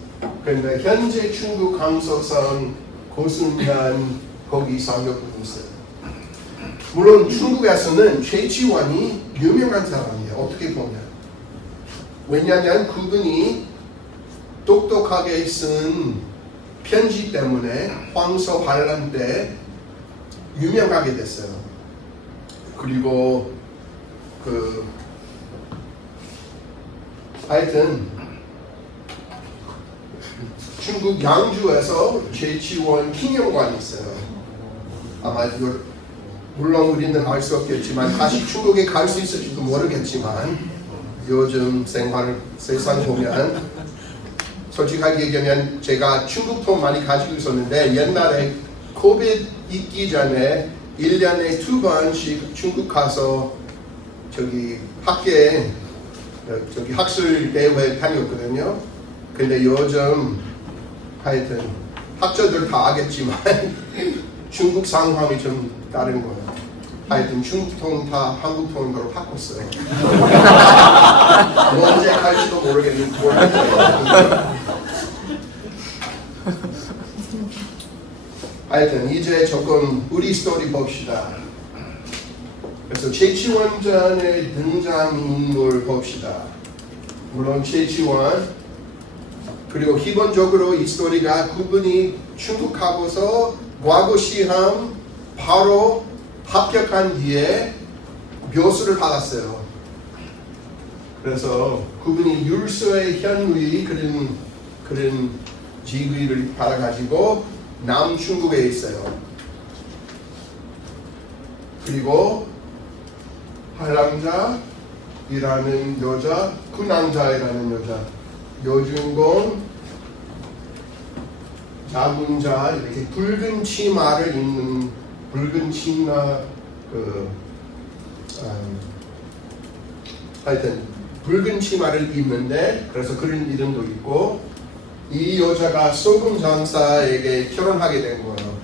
그런데 현재 중국 강서성 고순현 거기 상류군이 있어요. 물론 중국에서는 최치원이 유명한 사람이에요. 어떻게 보면. 왜냐하면 그분이 똑똑하게 쓴 편지 때문에 황소 반란 때 유명하게 됐어요. 그리고 하여튼 중국 양주에서 최치원 기념관이 있어요. 아마 물론 우리는 알 수 없겠지만 다시 중국에 갈 수 있을지도 모르겠지만 요즘 세상 보면 솔직하게 얘기하면 제가 중국 돈 많이 가지고 있었는데 옛날에 코비드 있기 전에 1년에 2번씩 중국 가서 학교에 학술 대회 다녔거든요. 근데 요즘 하여튼 학자들 다 알겠지만 중국 상황이 좀 다른 거예요. 하여튼 중국 통 다 한국 통으로 바꿨어요. 언제 갈지도 모르겠는데. 하여튼 이제 조금 우리 스토리 봅시다. 그래서 최치원전의 등장인물 봅시다. 물론 최치원 그리고 기본적으로 이 스토리가 그분이 중국 가고서 과거 시험 바로 합격한 뒤에 묘수를 받았어요. 그래서 그분이 율서의 현위 그런 직위를 받아가지고 남중국에 있어요. 그리고 한랑자이라는 여자, 군왕자이라는 여자, 여주인공, 자문자 이렇게 붉은 치마를 입는 붉은 치마 하여튼 붉은 치마를 입는데 그래서 그런 이름도 있고 이 여자가 소금 장사에게 결혼하게 된 거예요.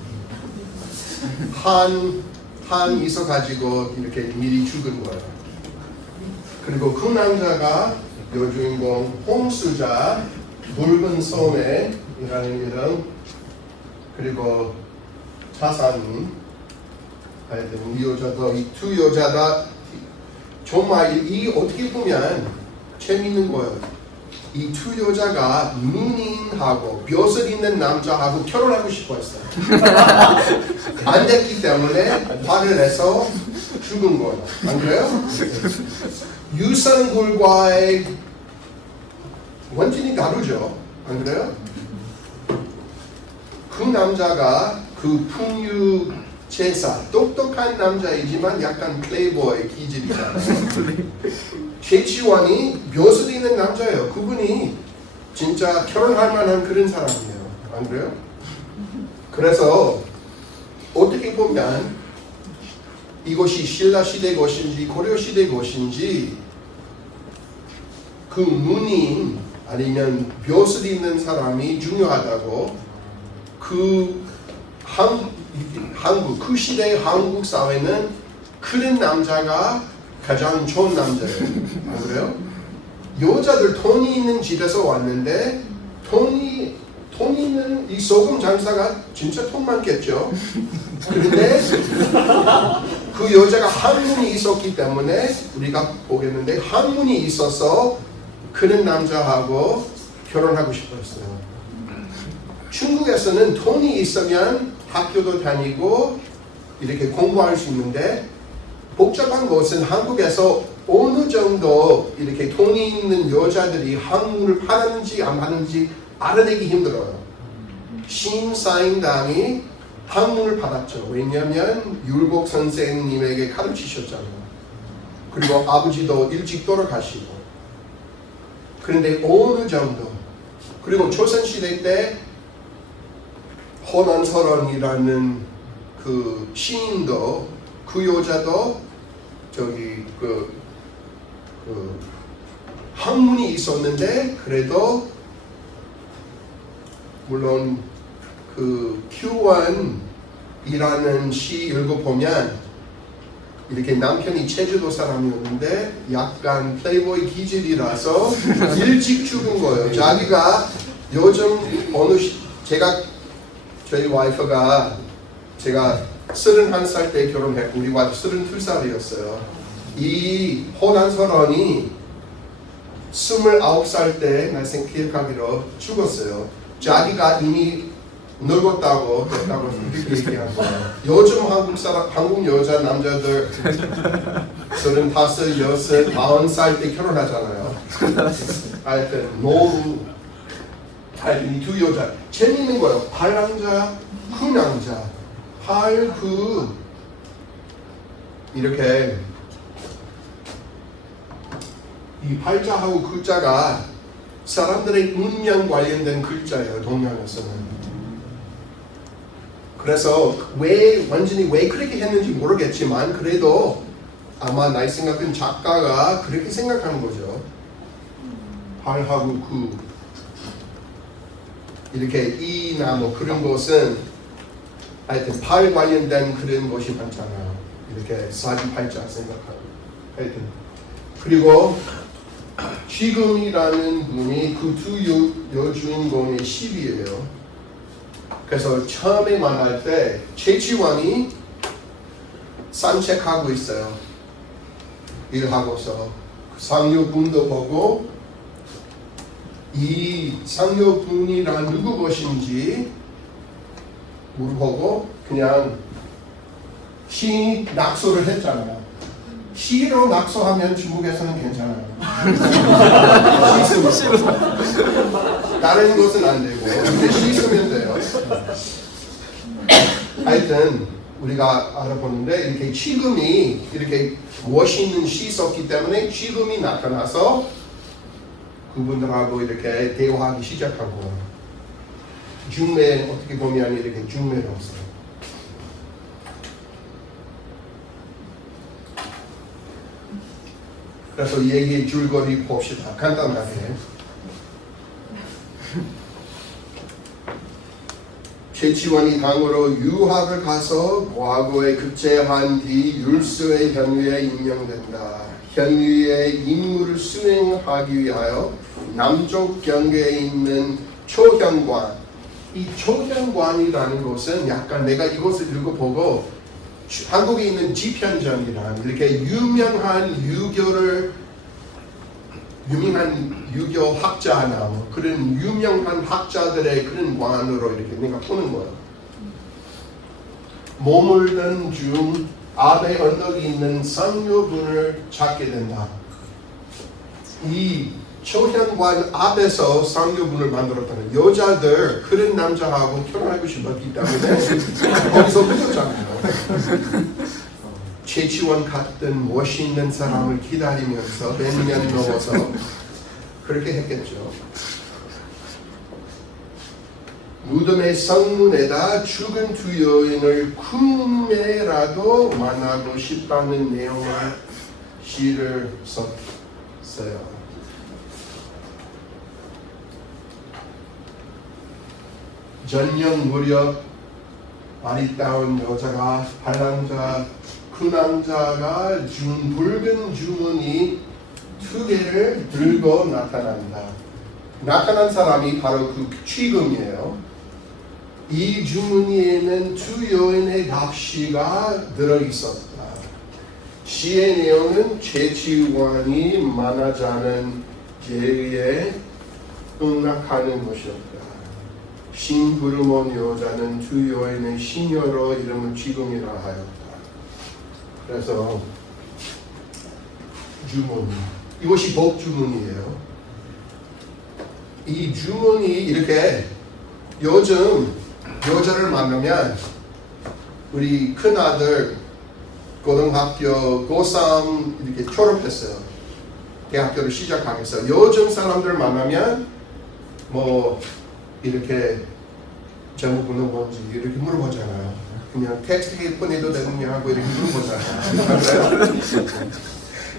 한 있어가지고 이렇게 미리 죽은 거예요. 그리고 그 남자가 여주인공 홍수자 붉은 소매이라는 이름 그리고 차사님 하여튼 이 여자도 이 두 여자다 정말 이 어떻게 보면 재밌는 거예요. 이 두 여자가 문인하고 벼슬 있는 남자하고 결혼하고 싶어 했어요. 안 됐기 때문에 화를 내서 죽은 거예요. 안 그래요? 유산굴과의 완전히 다르죠. 안 그래요? 그 남자가 그 풍류 제사 똑똑한 남자이지만 약간 플레이보이 기질이잖아요. 최치원이 묘술 있는 남자예요. 그분이 진짜 결혼할 만한 그런 사람이에요. 안 그래요? 그래서 어떻게 보면 이것이 신라 시대 것인지 고려 시대 것인지 그 문인 아니면 묘술 있는 사람이 중요하다고 한국 그 시대의 한국 사회는 그런 남자가 가장 좋은 남자예요. 안 그래요? 여자들 돈이 있는 집에서 왔는데 돈이 있는 이 소금 장사가 진짜 돈 많겠죠. 그런데 그 여자가 학문이 있었기 때문에 우리가 보겠는데 학문이 있어서 그런 남자하고 결혼하고 싶었어요. 중국에서는 돈이 있으면 학교도 다니고 이렇게 공부할 수 있는데 복잡한 것은 한국에서 어느 정도 이렇게 돈이 있는 여자들이 학문을 하는지 안 하는지 알아내기 힘들어요. 신사임당이 학문을 받았죠. 왜냐하면 율곡 선생님에게 가르치셨잖아요. 그리고 아버지도 일찍 돌아가시고. 그런데 어느 정도 그리고 조선시대 때 허난설원이라는 그 시인도 그 여자도 저기 학문이 있었는데 그래도 물론 그 큐원이라는 시 읽어보면 이렇게 남편이 제주도 사람이었는데 약간 플레이보이 기질이라서 일찍 죽은 거예요. 자기가 요즘 저희 와이프가 제가 31살 때 결혼했고 우리 와이프 32살이었어요. 이 호난설원이 29살 때 날 기억하기로 죽었어요. 자기가 이미 늙었다고 됐다고 그렇게 얘기한 거예요. 요즘 한국 여자 남자들 35, 6, 40살 때 결혼하잖아요. 하여튼 너무 하여튼 이 두 여자 재밌는 거예요. 팔랑자, 훈왕자, 이렇게 이 팔자하고 글자가 사람들의 운명 관련된 글자예요. 동양에서는. 그래서 완전히 왜 그렇게 했는지 모르겠지만 그래도 아마 나의 생각은 작가가 그렇게 생각하는 거죠. 팔하고 이렇게 이나 뭐 그런 것은 하여튼 팔 관련된 그런 것이 많잖아요. 이렇게 사주팔자 생각하고 하여튼 그리고 지금이라는 분이 그 두 여주인공의 10이에요. 그래서 처음에 만날 때 최치원이 산책하고 있어요. 일하고서 상여분도 보고 이 상여분이란 누구 것인지 물어보고 그냥 시 낙서를 했잖아요. 시로 낙서하면 중국에서는 괜찮아요. 시 쓰면 다른 것은 안 되고 근데 시 쓰면 돼요. 하여튼 우리가 알아보는데 이렇게 지금이 이렇게 멋있는 시 썼기 때문에 지금이 나타나서 그분들하고 이렇게 대화하기 시작하고 중매 어떻게 보면 이렇게 중매로서 그래서 얘기의 줄거리 봅시다. 간단하게 최치원이 당으로 유학을 가서 과거에 급제한 뒤 율서의 현위에 임명된다. 현위의 임무를 수행하기 위하여 남쪽 경계에 있는 초현관 이 초현관이라는 것은 약간 내가 이것을 읽어보고 한국에 있는 지편전이란 이렇게 유명한 유교 학자나 뭐 그런 유명한 학자들의 그런 관으로 이렇게 내가 보는 거예요. 머물던 중 앞에 언덕이 있는 상여분을 찾게 된다. 이 초현관 앞에서 상여분을 만들었다는 여자들 그런 남자하고 결혼하고 싶었기 때문에 거기서 묻었잖아요. 최치원 같은 멋있는 사람을 기다리면서 몇 년 넘어서 그렇게 했겠죠. 무덤의 성문에다 죽은 두 여인을 꿈에라도 만나고 싶다는 내용의 시를 썼어요. 전녁 무렵 아리따운 여자가 반남자 그 남자가 준 붉은 주머니 2개를 들고 나타난다. 나타난 사람이 바로 그 취금이에요. 이 주머니에는 두 여인의 납시가 들어있었다. 시의 내용은 최치원이 만나자는 제의에 응낙하는 것이었다. 신부름온 여자는 두 여인의 시녀로 이름을 지금이라 하였다. 그래서 주문 이것이 복주문이에요. 이 주문이 이렇게 요즘 여자를 만나면 우리 큰아들 고등학교 고3 이렇게 졸업했어요. 대학교를 시작하겠어요. 요즘 사람들 만나면 뭐 이렇게 제목은 뭔지 이렇게 물어보잖아요. 그냥 텍스트에 보내도 되느냐 하고 이렇게 물어보잖아요.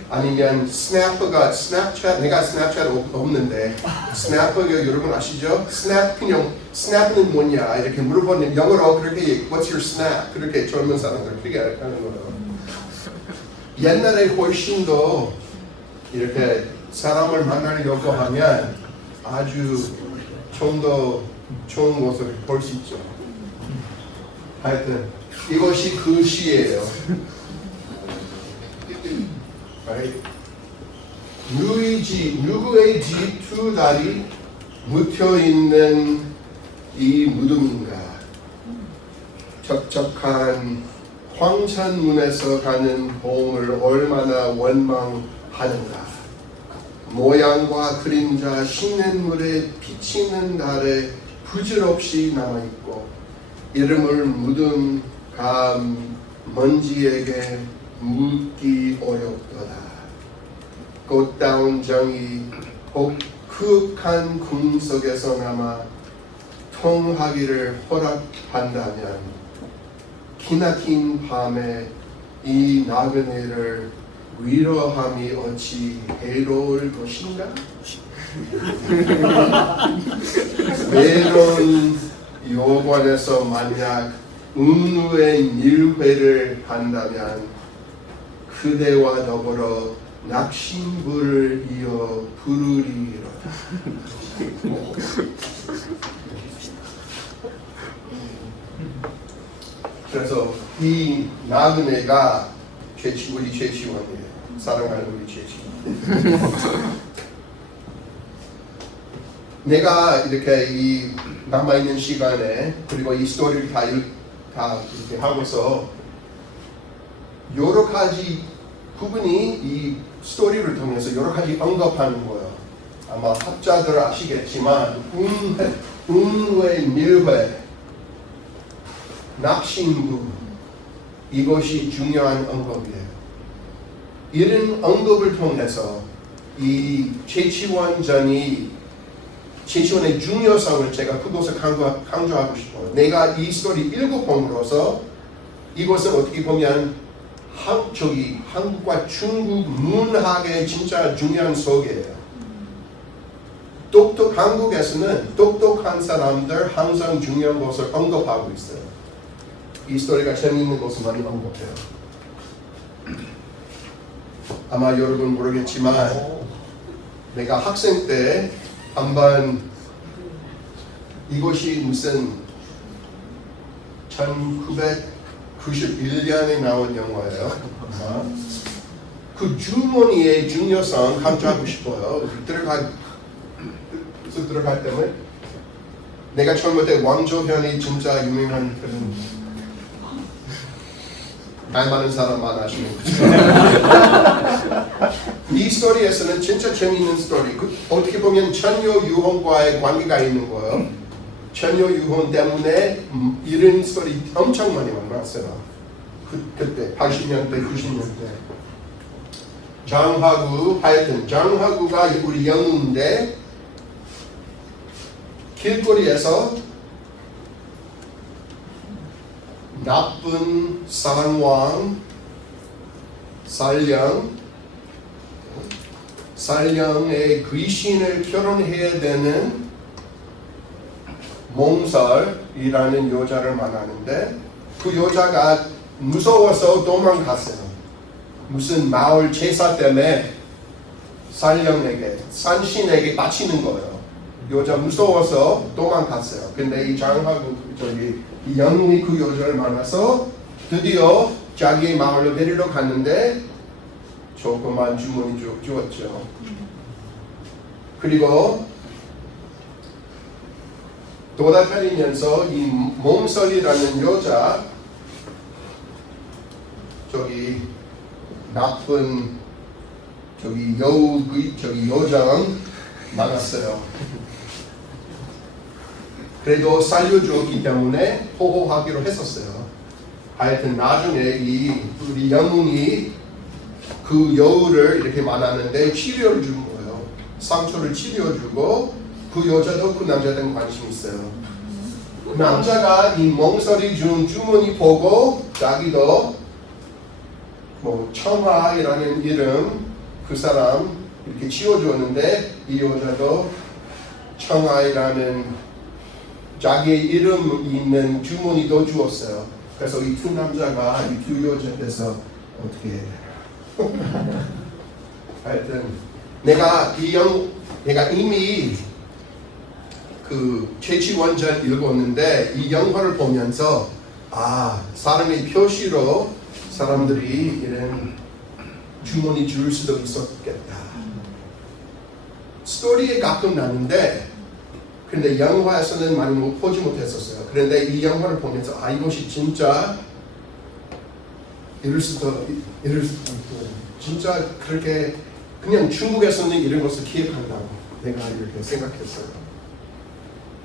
아니면 스냅챗 내가 스냅챗 없는데 스냅가 여러분 아시죠? 스냅은 뭐냐 이렇게 물어보는 영어로 그렇게 What's your snap? 그렇게 젊은 사람들 그렇게 하는 거예요. 옛날에 훨씬 더 이렇게 사람을 만나려고 하면 아주 좀 더 좋은 것을 볼 수 있죠. 하여튼 이것이 그 시예요. 누구의 집 2달이 묻혀있는 이 무덤인가? 척척한 황천문에서 가는 봄을 얼마나 원망하는가? 모양과 그림자 시냇물에 비치는 달에 부질없이 남아있고 이름을 묻은 먼지에게 묻기 어렵도다. 꽃다운 정이 혹흑한 궁석에서 남아 통하기를 허락한다면 기나긴 밤에 이 나그네를 위로함이 어찌 해로울 것인가? 메론 요관에서 만약 은우의 밀회를 한다면 그대와 더불어 낙심불을 이어 부르리로다. 그래서 이 나그네가 우리 최치원이에요. 사랑하는 우리 최치원. 내가 이렇게 이 남아있는 시간에 그리고 이 스토리를 다 이렇게 하고서 여러 가지 부분이 이 스토리를 통해서 여러 가지 언급하는 거예요. 아마 학자들 아시겠지만 운회, 밀회, 낙심부 이것이 중요한 언급이에요. 이런 언급을 통해서 이 최치원의 중요성을 제가 그것을 강조하고 싶어요. 내가 이 스토리 읽어봄으로써 이것은 어떻게 보면 한국과 중국 문학의 진짜 중요한 속이에요. 한국에서는 똑똑한 사람들 항상 중요한 것을 언급하고 있어요. 이 스토리가 재미있는 것을 많이 언급해요. 아마 여러분 모르겠지만 내가 학생 때 한번 이것이 무슨 1991년에 나온 영화예요. 그 주머니의 중요성 강조하고 싶어요. 들어갈 때는 내가 젊을 때 왕조현이 진짜 유명한 그런 말 많은 사람만 아시는 거죠. 이 스토리에서는 진짜 재미있는 스토리. 어떻게 보면 천녀 유혼과의 관계가 있는 거예요. 천녀 유혼 때문에 이런 스토리 엄청 많이 만났어요. 그때 80년대, 90년대. 장화구가 우리 영웅인데 길거리에서 나쁜 사랑왕 살령의 귀신을 결혼해야 되는 몽설이라는 여자를 만나는데 그 여자가 무서워서 도망갔어요. 무슨 마을 제사 때문에 산신에게 바치는 거예요. 여자 무서워서 도망갔어요. 근데 이 이 영웅이 그 여자를 만나서 드디어 자기의 마을로 데리러 갔는데 조그만 주머니 주었죠. 그리고 돌아다니면서 이 몽설이라는 여자 나쁜 여장 만났어요. 그래도 살려주었기 때문에 보호하기로 했었어요. 하여튼 나중에 우리 영웅이 그 여우를 이렇게 만났는데 치료를 준 거예요. 상처를 치료주고 그 여자도 그 남자한테 관심 있어요. 그 남자가 이 몽설이 준 주머니 보고 자기도 청아이라는 이름 그 사람 이렇게 지어줬는데 이 여자도 청아이라는 자기의 이름 있는 주머니도 주었어요. 그래서 이 두 남자가 이 두 여자께서 어떻게 해야 돼요? 하여튼 내가 이미 그 최치원전 읽었는데 이 영화를 보면서 사람의 표시로 사람들이 이런 주머니 줄 수도 있었겠다. 스토리에 가끔 나는데 근데 영화에서는 많이 보지 못했었어요. 그런데 이 영화를 보면서 이것이 진짜 이럴 수도 진짜 그렇게 그냥 중국에서는 이런 것을 기획한다고 내가 이렇게 생각했어요.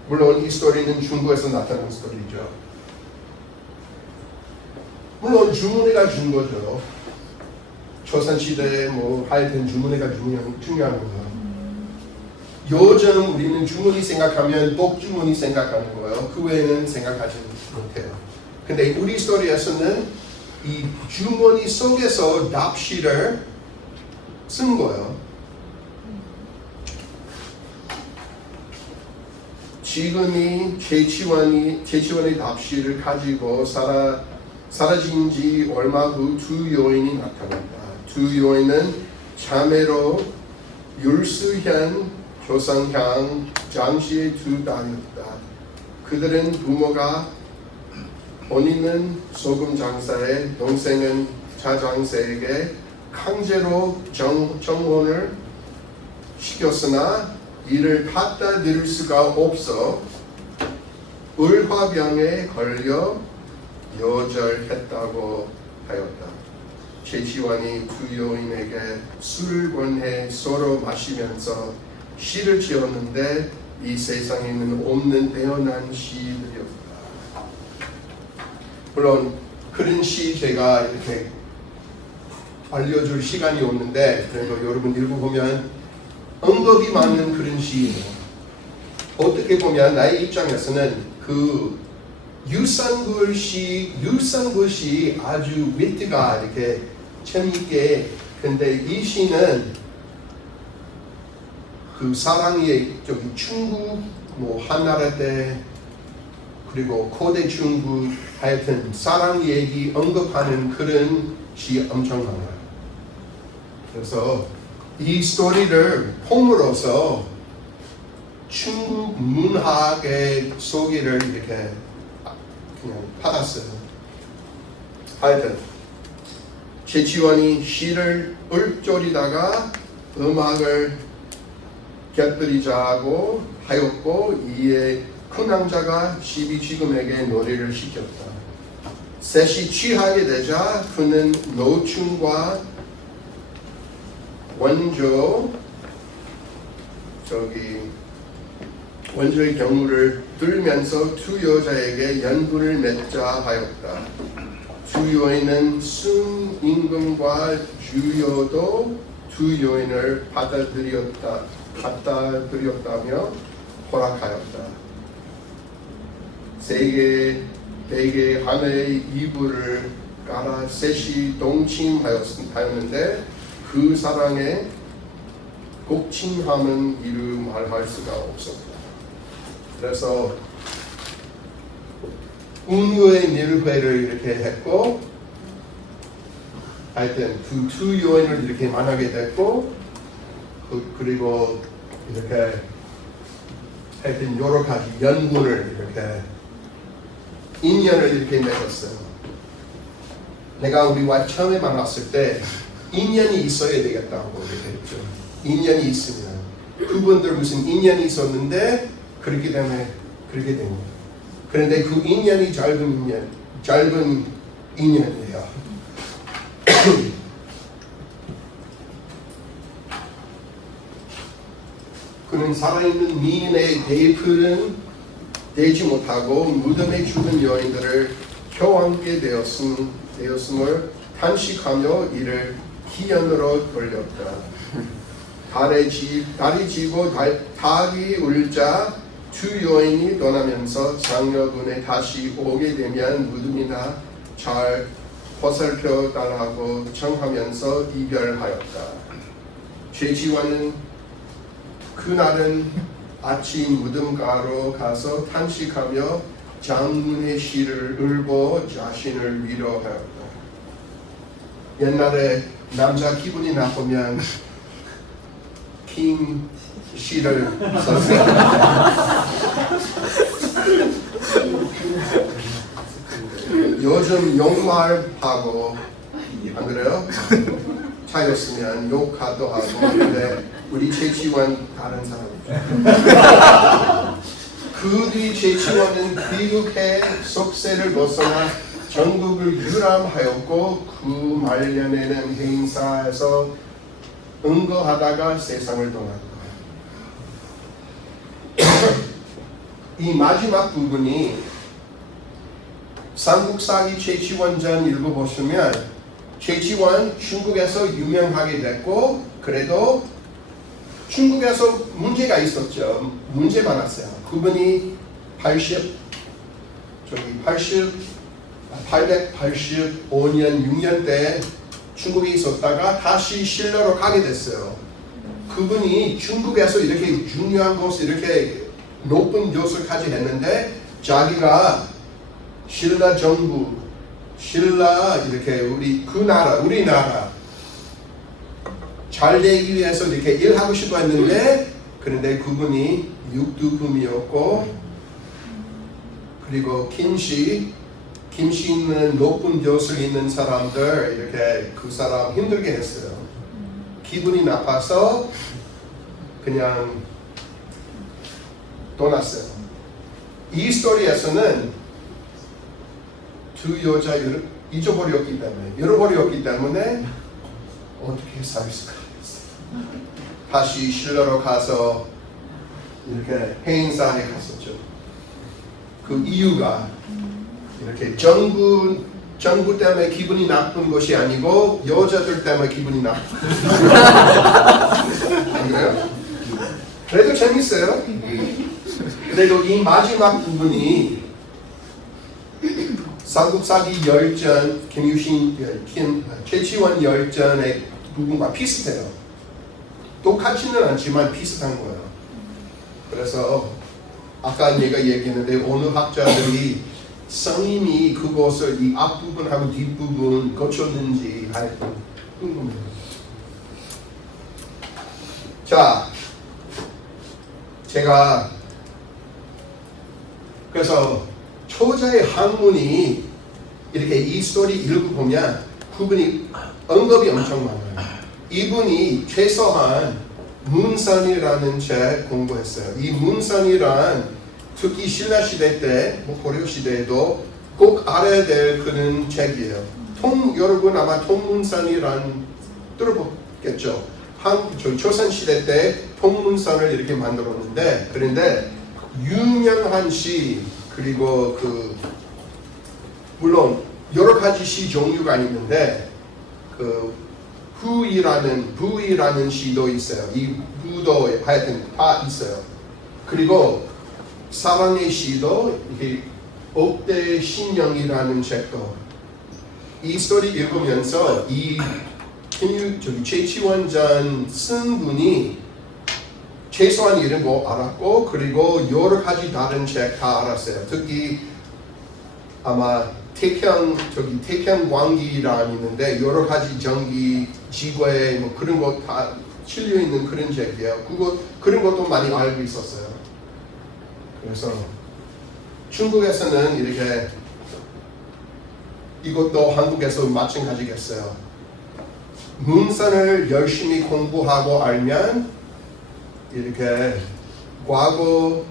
물론 이 스토리는 중국에서 나타난 스토리죠. 물론 주문회가 준 거죠. 조선시대에 하여튼 주문회가 중요한 거예요. 요즘 우리는 주머니 생각하면 복주머니 생각하는 거예요. 그 외에는 생각하지 못해요. 근데 우리 스토리에서는 이 주머니 속에서 납시를 쓴 거예요. 지금이 제치원의 답시를 가지고 사라진 지 얼마 후 두 여인이 나타났다. 두 여인은 자매로 율수현, 조상향, 장씨의 두 딸이었다. 그들은 부모가 본인은 소금 장사에 동생은 자장사에게 강제로 정혼을 시켰으나 이를 갖다들일 수가 없어 을화병에 걸려 요절했다고 하였다. 제치원이 두 여인에게 술을 권해 서로 마시면서 시를 지었는데 이 세상에는 없는 태어난 시들이었다. 물론 그런 시 제가 이렇게 알려줄 시간이 없는데 그래도 여러분 읽어보면 언급이 많은 그런 시예요. 어떻게 보면 나의 입장에서는 그 유산굴 시 아주 위트가 이렇게 재미있게, 근데 이 시는 그 사랑의 저기 중국 뭐 한나라 때 그리고 고대 중국 하여튼 사랑 얘기 언급하는 그런 시 엄청 많아요. 그래서 이 스토리를 폼으로써 중국 문학의 소개를 이렇게 그냥 받았어요. 하여튼 제치원이 시를 읊조리다가 음악을 곁들이자고 하였고 이에 큰 왕자가 시비지금에게 노래를 시켰다. 셋이 취하게 되자 그는 노충과 원조의 경우를 들면서 두 여자에게 연분을 맺자 하였다. 두 여인은 순임금과 주여도 두 여인을 받아들였다며 허락하였다. 베개 하나의 이불을 깔아 셋이 동침하였는데 그 사랑의 곡침함은 이루 말할 수가 없었다. 그래서 운유의 밀회를 이렇게 했고 하여튼 두 여인을 이렇게 만나게 됐고 그리고 이렇게 하여튼 여러 가지 연분을 이렇게 인연을 이렇게 맺었어요. 내가 우리 와이프 처음에 만났을 때 인연이 있어야 되겠다고 이렇게 했죠. 인연이 있으면 그분들 무슨 인연이 있었는데 그렇기 때문에 그렇게 된 거예요. 그런데 그 인연이 짧은 인연이에요. 그는 살아있는 미인의 대표는 되지 못하고 무덤에 죽은 여인들을 혀안게 되었음을 탄식하며 이를 희연으로 돌렸다. 달이 지고 닭이 울자 두 여인이 떠나면서 장녀분에 다시 오게 되면 무덤이나 잘 보살펴 달라고 청하면서 이별하였다. 제치원은 그날은 아침 무덤가로 가서 탄식하며 장문의 시를 읽고 자신을 위로하였다. 옛날에 남자 기분이 나쁘면 킹 시를 썼어요. 요즘 욕말하고 안 그래요? 차였으면 욕하도 하고. 근데 우리 제치원 다른 사람이죠. 그 뒤 제치원은 귀국해 속세를 벗어나 전국을 유람하였고 그 말년에는 행사에서 응거하다가 세상을 떠났다. 이 마지막 부분이 삼국사기 제치원전 읽어보시면 제치원 중국에서 유명하게 됐고 그래도 중국에서 문제가 있었죠. 문제 많았어요. 그분이 885년 6년 때 중국에 있었다가 다시 신라로 가게 됐어요. 그분이 중국에서 이렇게 중요한 곳 이렇게 높은 교수까지 했는데 자기가 신라 정부, 신라 이렇게 우리나라 잘 되기 위해서 이렇게 일하고 싶어 했는데 그런데 그분이 육두금이었고 그리고 김씨 있는 높은 교수 있는 사람들 이렇게 그 사람 힘들게 했어요. 기분이 나빠서 그냥 떠났어요. 이 스토리에서는 두 여자 잃어버렸기 때문에 어떻게 살았을까? 다시 신라로 가서 이렇게 행사에 갔었죠. 그 이유가 이렇게 정부 때문에 기분이 나쁜 것이 아니고 여자들 때문에 기분이 나쁜. 안 그래요? 그래도 재밌어요. 그리고 이 마지막 부분이 삼국사기 열전 최치원 열전의 부분과 비슷해요. 똑같지는 않지만 비슷한 거예요. 그래서 아까 내가 얘기했는데 어느 학자들이 성인이 그것을 이 앞부분하고 뒷부분 고쳤는지 하여튼 궁금해요. 자, 제가 그래서 초자의 학문이 이렇게 이 스토리 읽어보면 그분이 언급이 엄청 많아요. 이분이 최소한 문선이라는 책 공부했어요. 이 문선이란 특히 신라시대 때, 고려 시대에도 꼭 알아야 될 그런 책이에요. 여러분 아마 통문선이란 들어보겠죠. 조선시대 때 통문선을 이렇게 만들었는데 그런데 유명한 시 그리고 물론 여러 가지 시 종류가 있는데 부이라는 시도 있어요. 이 부도 하여튼 다 있어요. 그리고 사랑의 시도 이렇게 옥대 신령이라는 책도 이 스토리 읽으면서 이 최치원전 쓴 분이 최소한 이름 알았고 그리고 여러 가지 다른 책 다 알았어요. 특히 아마 태평광기라는 있는데 여러 가지 전기 지구에 뭐 그런 거 다 실려 있는 그런 책이에요. 그런 것도 많이 알고 있었어요. 그래서 중국에서는 이렇게 이것도 한국에서 마찬가지겠어요. 문선을 열심히 공부하고 알면 이렇게 과거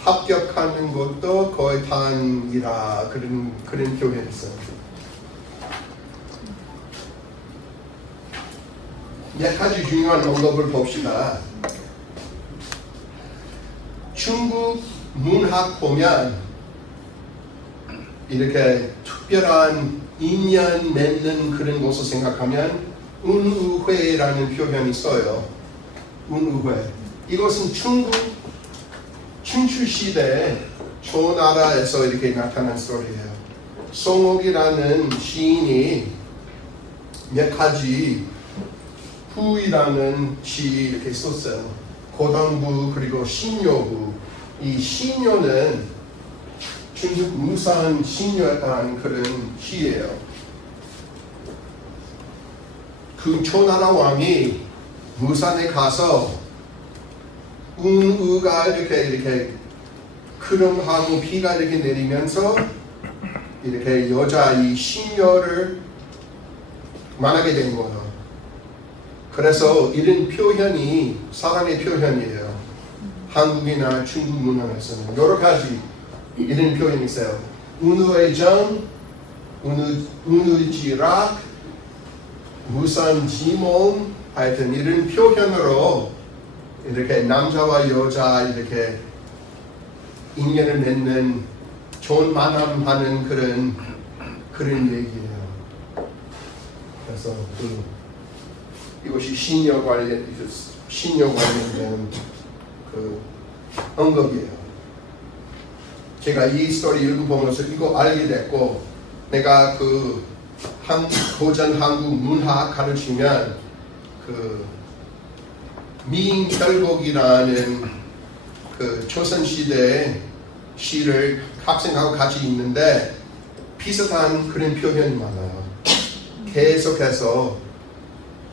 합격하는 것도 거의 단이라 그런 표현이 있어요. 몇 가지 중요한 언급을 봅시다. 중국 문학 보면 이렇게 특별한 인연 맺는 그런 것을 생각하면 운우회라는 표현이 써요. 운우회. 이것은 중국 춘추시대 초나라에서 이렇게 나타난 스토리예요. 송옥이라는 시인이 몇 가지 부이라는 시 이렇게 썼어요. 고당부 그리고 신묘부. 이 신묘는 중국 무산 신묘였다는 그런 시예요. 그 초나라 왕이 무산에 가서 운우가 이렇게 크름하고 비가 이렇게 내리면서 이렇게 여자 이 신녀를 만나게 된 거예요. 그래서 이런 표현이 사랑의 표현이에요. 한국이나 중국 문화에서는 여러 가지 이런 표현이 있어요. 운우의 정, 운우지락, 무산지몽 하여튼 이런 표현으로 이렇게 남자와 여자 이렇게 인연을 맺는 좋은 만남하는 그런 얘기예요. 그래서 이것이 신녀 관련된 그 언급이에요. 제가 이 스토리 읽어보면서 이거 알게 됐고 내가 고전 한국 문학 가르치면 미인결곡이라는 그 조선시대 시를 학생하고 같이 읽는데 비슷한 그런 표현이 많아요. 계속해서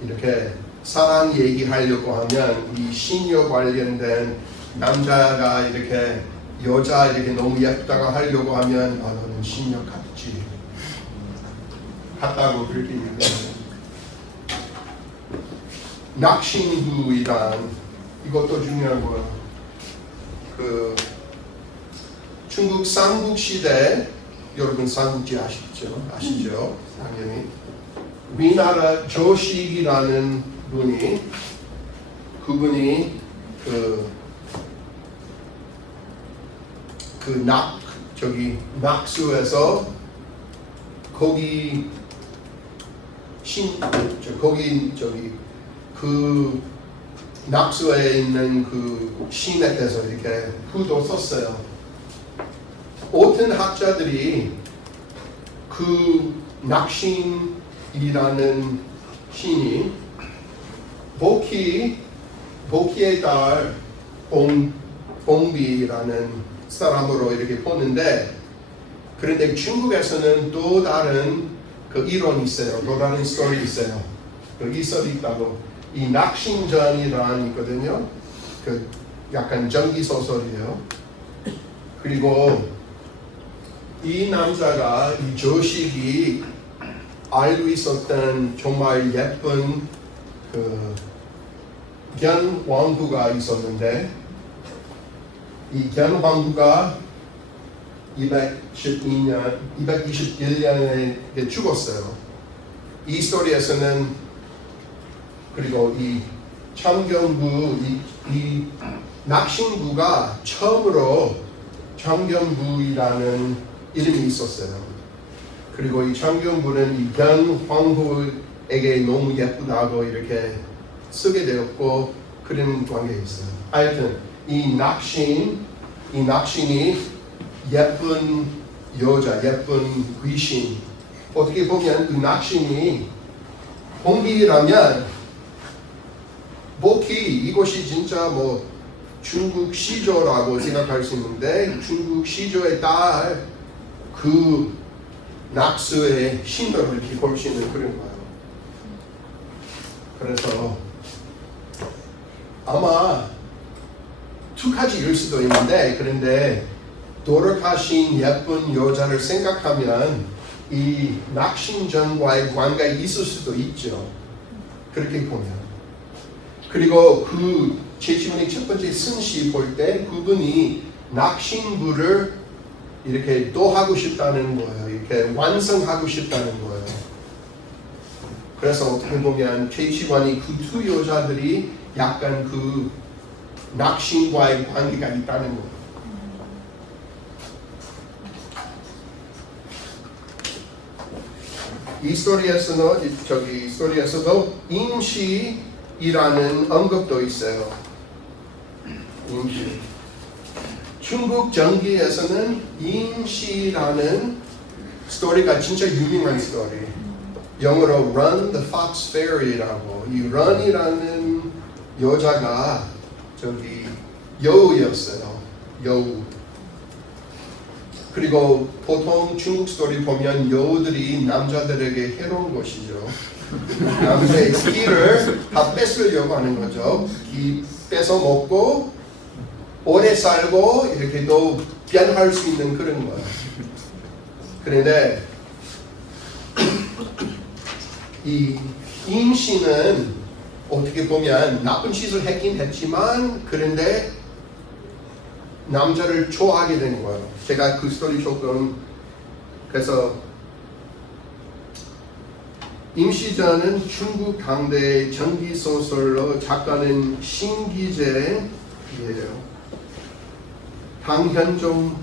이렇게 사랑 얘기하려고 하면 이 신녀 관련된 남자가 이렇게 여자 이렇게 너무 예쁘다고 하려고 하면 아 너는 신녀 같지 같다고 그렇게 얘기해요. 낙신구이란 이것도 중요한 거예요. 그 중국 삼국시대 여러분 삼국지 아시죠? 당연히 위나라 조식이라는 분이 그분이 낙수에서 거기 그 낙수에 있는 그 신에 대해서 이렇게 글도 썼어요. 어떤 학자들이 그 낙신이라는 신이 복희의 딸 봉비라는 사람으로 이렇게 보는데 그런데 중국에서는 또 다른 그 이론이 있어요. 또 다른 스토리 있어요. 그 이설이 있다고. 이 낙신전이란 있거든요. 그 약간 전기 소설이에요. 그리고 이 남자가 이 조식이 알고 있었던 정말 예쁜 그 견왕후가 있었는데 이 견왕후가 221년에 죽었어요. 이 스토리에서는 그리고 이 청경부 이 낙신부가 처음으로 청경부이라는 이름이 있었어요. 그리고 이 청경부는 이 견황후에게 너무 예쁘다고 이렇게 쓰게 되었고 그런 관계에 있어요. 하여튼 이 낙신이 예쁜 여자, 예쁜 귀신. 어떻게 보면 그 낙신이 봉비라면 복희 이것이 진짜 뭐 중국 시조라고 생각할 수 있는데 중국 시조의 딸 그 낙수의 신도를 이렇게 볼 수 있는 그런 거예요. 그래서 아마 두 가지일 수도 있는데 그런데 돌아가신 예쁜 여자를 생각하면 이 낙신전과의 관계가 있을 수도 있죠. 그렇게 보면. 그리고 그 제7번의 첫 번째 승시 볼 때 그분이 낙신부를 이렇게 또 하고 싶다는 거예요. 이렇게 완성하고 싶다는 거예요. 그래서 어떻게 보면 제7번이 그 두 여자들이 약간 그 낙신과의 관계가 있다는 거예요. 이 스토리에서도 임시이라는 언급도 있어요. 임시. 중국 전기에서는 임시라는 스토리가 진짜 유명한 스토리. 영어로 Run the Fox Fairy라고. 이 Run이라는 여자가 여우였어요. 여우. 그리고 보통 중국 스토리 보면 여우들이 남자들에게 해로운 것이죠. 남자의 기를 다 뺏으려고 하는 거죠. 기 뺏어 먹고 오래 살고 이렇게 또 변할 수 있는 그런 거예요. 그런데 이 임시는 어떻게 보면 나쁜 짓을 했긴 했지만 그런데 남자를 좋아하게 되는 거예요. 제가 그 스토리 조금 그래서 임시전은 중국 당대 전기소설로 작가는 신기재예요. 당현종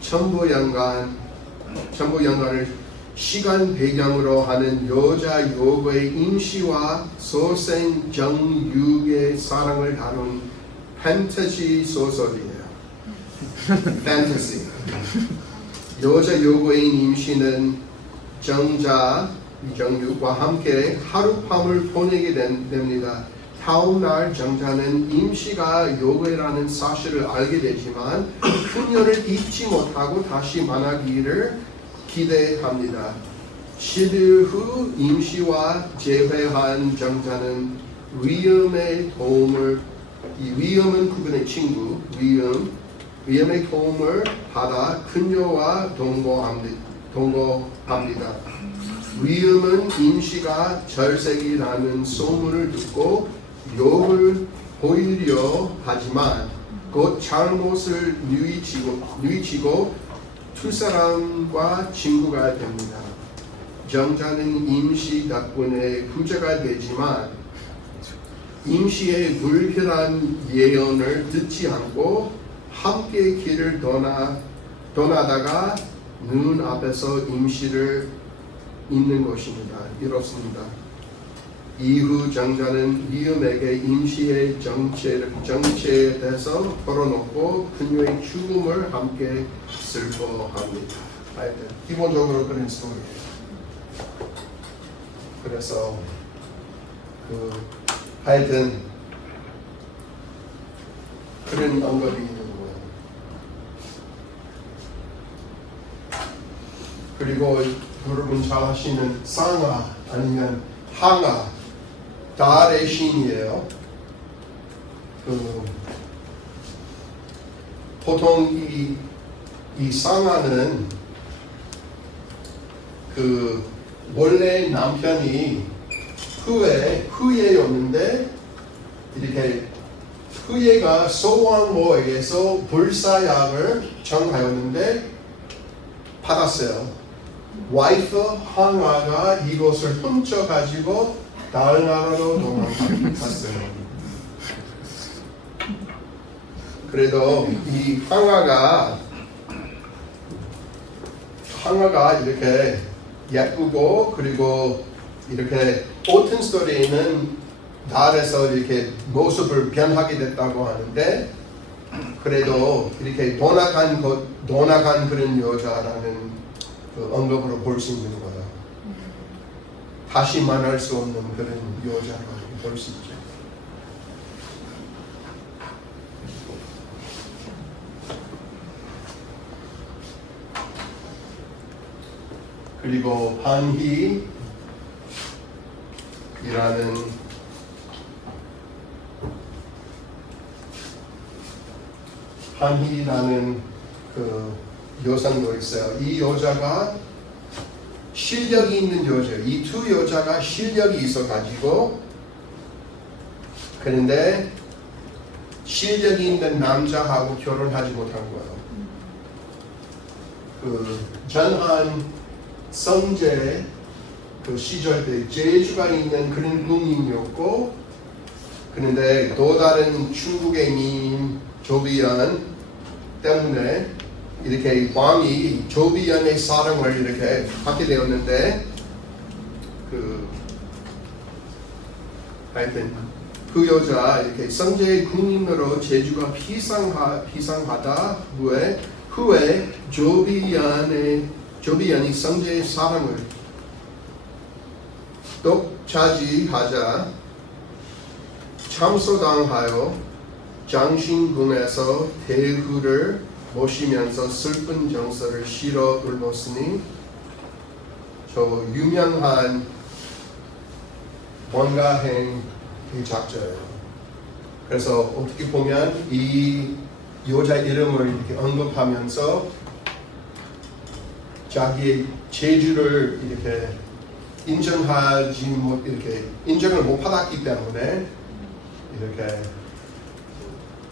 첨보양간을 시간 배경으로 하는 여자 여고의 임시와 소생 정육의 사랑을 다룬 판타지 소설이에요. 판타지. 여자 여고인 임시는 정육과 함께 하룻밤을 보내게 됩니다. 다음날 정자는 임시가 요괴라는 사실을 알게 되지만 그녀를 잊지 못하고 다시 만나기를 기대합니다. 10일 후 임시와 재회한 정자는 위엄의 도움을, 이 위엄은 그분의 친구, 위엄의 도움을 받아 그녀와 동거합니다. 위엄은 임시가 절색이라는 소문을 듣고 욕을 보이려 하지만 곧 잘못을 뉘우치고 두 사람과 친구가 됩니다. 정자는 임시 덕분에 부자가 되지만 임시의 불길한 예언을 듣지 않고 함께 길을 떠나다가 눈앞에서 임시를 잊는 것입니다. 이렇습니다. 이후 정자는 위엄에게 임시의 정체에 대해서 털어놓고 그녀의 죽음을 함께 슬퍼합니다. 하여튼 기본적으로 그런 스토리예요. 그래서 하여튼 그런 언급이 있는 거예요. 그리고 여러분 잘 아시는 상하 아니면 항하 달의 신이에요. 보통 이 상하는 원래 남편이 후예였는데 이렇게 후예가 소왕모에게서 불사약을 청하였는데 받았어요. 와이프 항아가 이것을 훔쳐가지고 달나라로 도망갔어요. 그래도 이 항아가 이렇게 예쁘고 그리고 이렇게 오튼 스토리에는 달에서 이렇게 모습을 변하게 됐다고 하는데 그래도 이렇게 도나간 그런 여자라는 언급으로 볼 수 있는 거예요. 다시 만날 수 없는 그런 여자라고 볼 수 있죠. 그리고 반희라는 그 여성도 있어요. 이 여자가 실력이 있는 여자예요. 이 두 여자가 실력이 있어가지고 그런데 실력이 있는 남자하고 결혼하지 못한 거예요. 전한 성제 시절 때 제주가 있는 그런 군인이었고 그런데 또 다른 중국의 민 조비안 때문에 이렇게 왕이 조비안의 사랑을 이렇게 받게 되었는데 하여튼 그 여자 이렇게 성제의 군인으로 제주가 피상하다 후에 조비안이 성제의 사랑을 독차지하자 참소당하여 장신궁에서 대후를 모시면서 슬픈 정서를 실어 울었으니 저 유명한 원가행의 작자예요. 그래서 어떻게 보면 이 여자 이름을 이렇게 언급하면서 자기의 재주를 이렇게 인정을 못 받았기 때문에 이렇게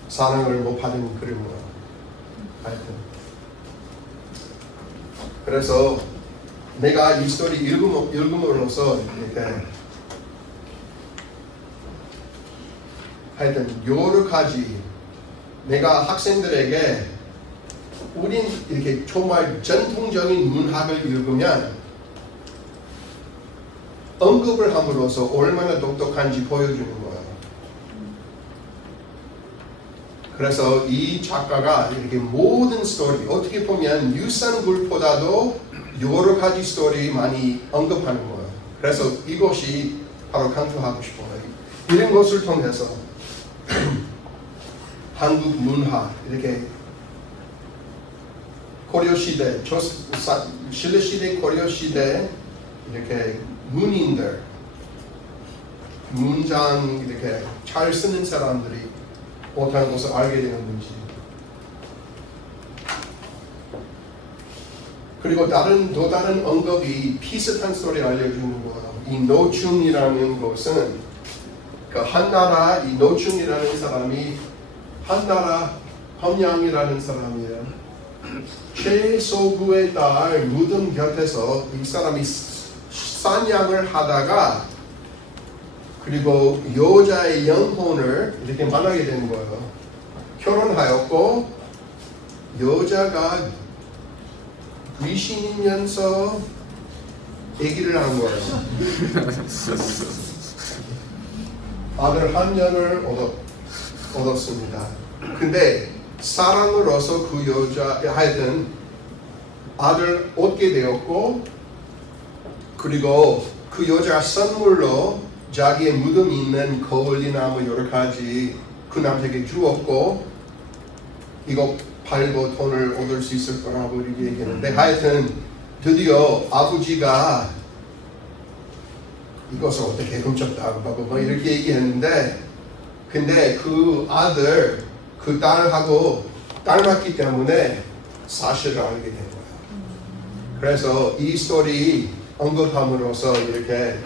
사랑을 못 받은 그런 거예요. 하여튼 그래서 내가 이 스토리 읽음으로써 이렇게 하여튼 여러 가지 내가 학생들에게 우린 이렇게 정말 전통적인 문학을 읽으면 언급을 함으로써 얼마나 똑똑한지 보여주는 거예요. 그래서 이 작가가 이렇게 모든 스토리, 어떻게 보면 유산굴보다도 여러 가지 스토리 많이 언급하는 거예요. 그래서 이것이 바로 강조하고 싶어요. 이런 것을 통해서 한국 문화 이렇게 고려 시대, 신라 시대, 고려 시대 이렇게 문인들, 문장 이렇게 잘 쓰는 사람들이 어떤 것을 알게 되는 건지. 그리고 또 다른 언급이 비슷한 소리 알려주는 거예요. 이 노충이라는 것은 그 한나라 이 노충이라는 사람이 한나라 함양이라는 사람이에요. 최소구의 딸 무덤 곁에서 이 사람이 사냥을 하다가 그리고 여자의 영혼을 이렇게 만나게 된 거예요. 결혼하였고 여자가 귀신이면서 아기를 한 거예요. 아들 한 명을 얻었습니다. 근데 사랑으로서 그 여자 하여튼 아들 얻게 되었고 그리고 그 여자 선물로 자기의 무덤이 있는 거울이나무 여러 가지 그 남자에게 주었고 이거 팔고 돈을 얻을 수 있을 거라고 이렇게 얘기했는데 하여튼 드디어 아버지가 이것을 어떻게 훔쳤다고 뭐 이렇게 얘기했는데 근데 그 아들 그 딸하고 닮았기 때문에 사실을 알게 된 거예요. 그래서 이 스토리 언급함으로써 이렇게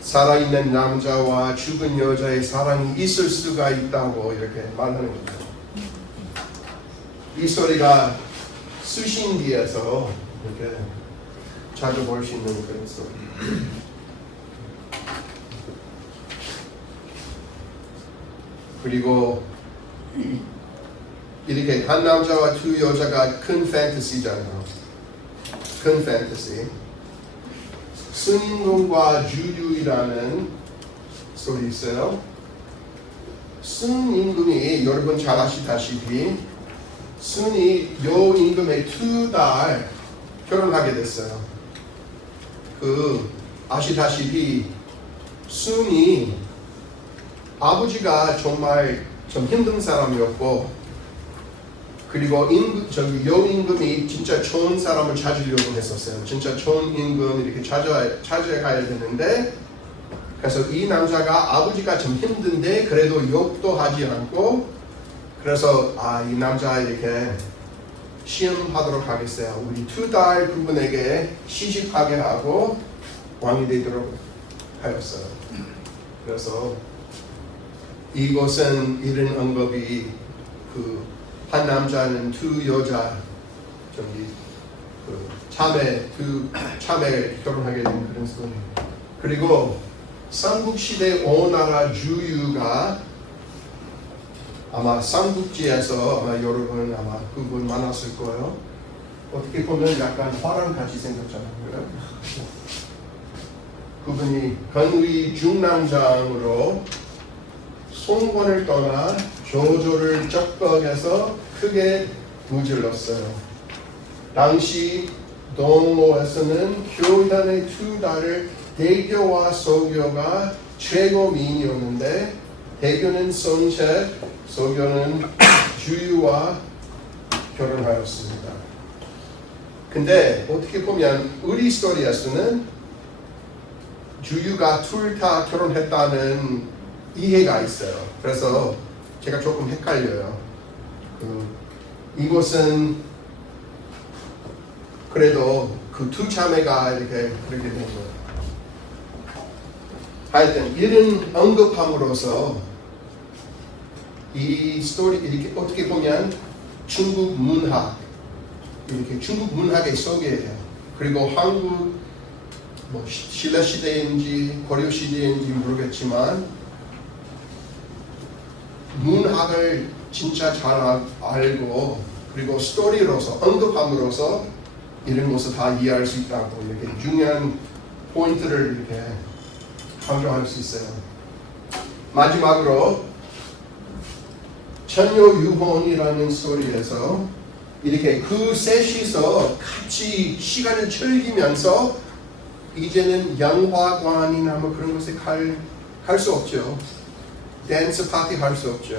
살아있는 남자와 죽은 여자의 사랑이 있을 수가 있다고 이렇게 말하는 거죠. 이 스토리가 수신기에서 이렇게 자주 볼 수 있는 그런 스토리. 그리고 이렇게 한 남자와 두 여자가 큰 판타지잖아요. 큰 판타지. 순임금과 주유이라는 소리 있어요. 순임금이 여러분 잘 아시다시피 순이 여임금의 두 달 결혼하게 됐어요. 아시다시피 순이 아버지가 정말 좀 힘든 사람이었고 그리고 여임금이 진짜 좋은 사람을 찾으려고 했었어요. 진짜 좋은 임금 이렇게 찾아가야 되는데 그래서 이 남자가 아버지가 좀 힘든데 그래도 욕도 하지 않고 그래서 이 남자 이렇게 시험하도록 하겠어요. 우리 두 달 그분에게 시집하게 하고 왕이 되도록 하였어요. 그래서 이것은 이런 언급이 한 남자는 두 여자 참에 결혼하게 된 그런 스토리. 그리고 삼국시대 오나라 주유가 아마 삼국지에서 아마 여러분 아마 그분 많았을 거예요. 어떻게 보면 약간 화랑 같이 생겼잖아요. 그분이 건의 중랑장으로 송권을 떠나 조조를 적벽해서 크게 무질렀어요. 당시 동호에서는 효단의 두 딸을 대교와 소교가 최고 미인이었는데 대교는 손책, 소교는 주유와 결혼하였습니다. 근데 어떻게 보면 우리 스토리에서는 주유가 둘 다 결혼했다는 이해가 있어요. 그래서 제가 조금 헷갈려요. 이곳은 그래도 그 두 자매가 이렇게 그렇게 된 거예요. 하여튼 이런 언급함으로써 이 스토리 이렇게 어떻게 보면 중국 문학 이렇게 중국 문학의 속에요. 그리고 한국 신라 시대인지 고려 시대인지 모르겠지만 문학을 진짜 잘 알고 그리고 스토리로서 언급함으로써 이런 것을 다 이해할 수 있다고 이렇게 중요한 포인트를 이렇게 강조할 수 있어요. 마지막으로 천녀유혼이라는 스토리에서 이렇게 그 셋이서 같이 시간을 즐기면서 이제는 영화관이나 뭐 그런 곳에 갈 수 없죠. 댄스 파티 할 수 없죠.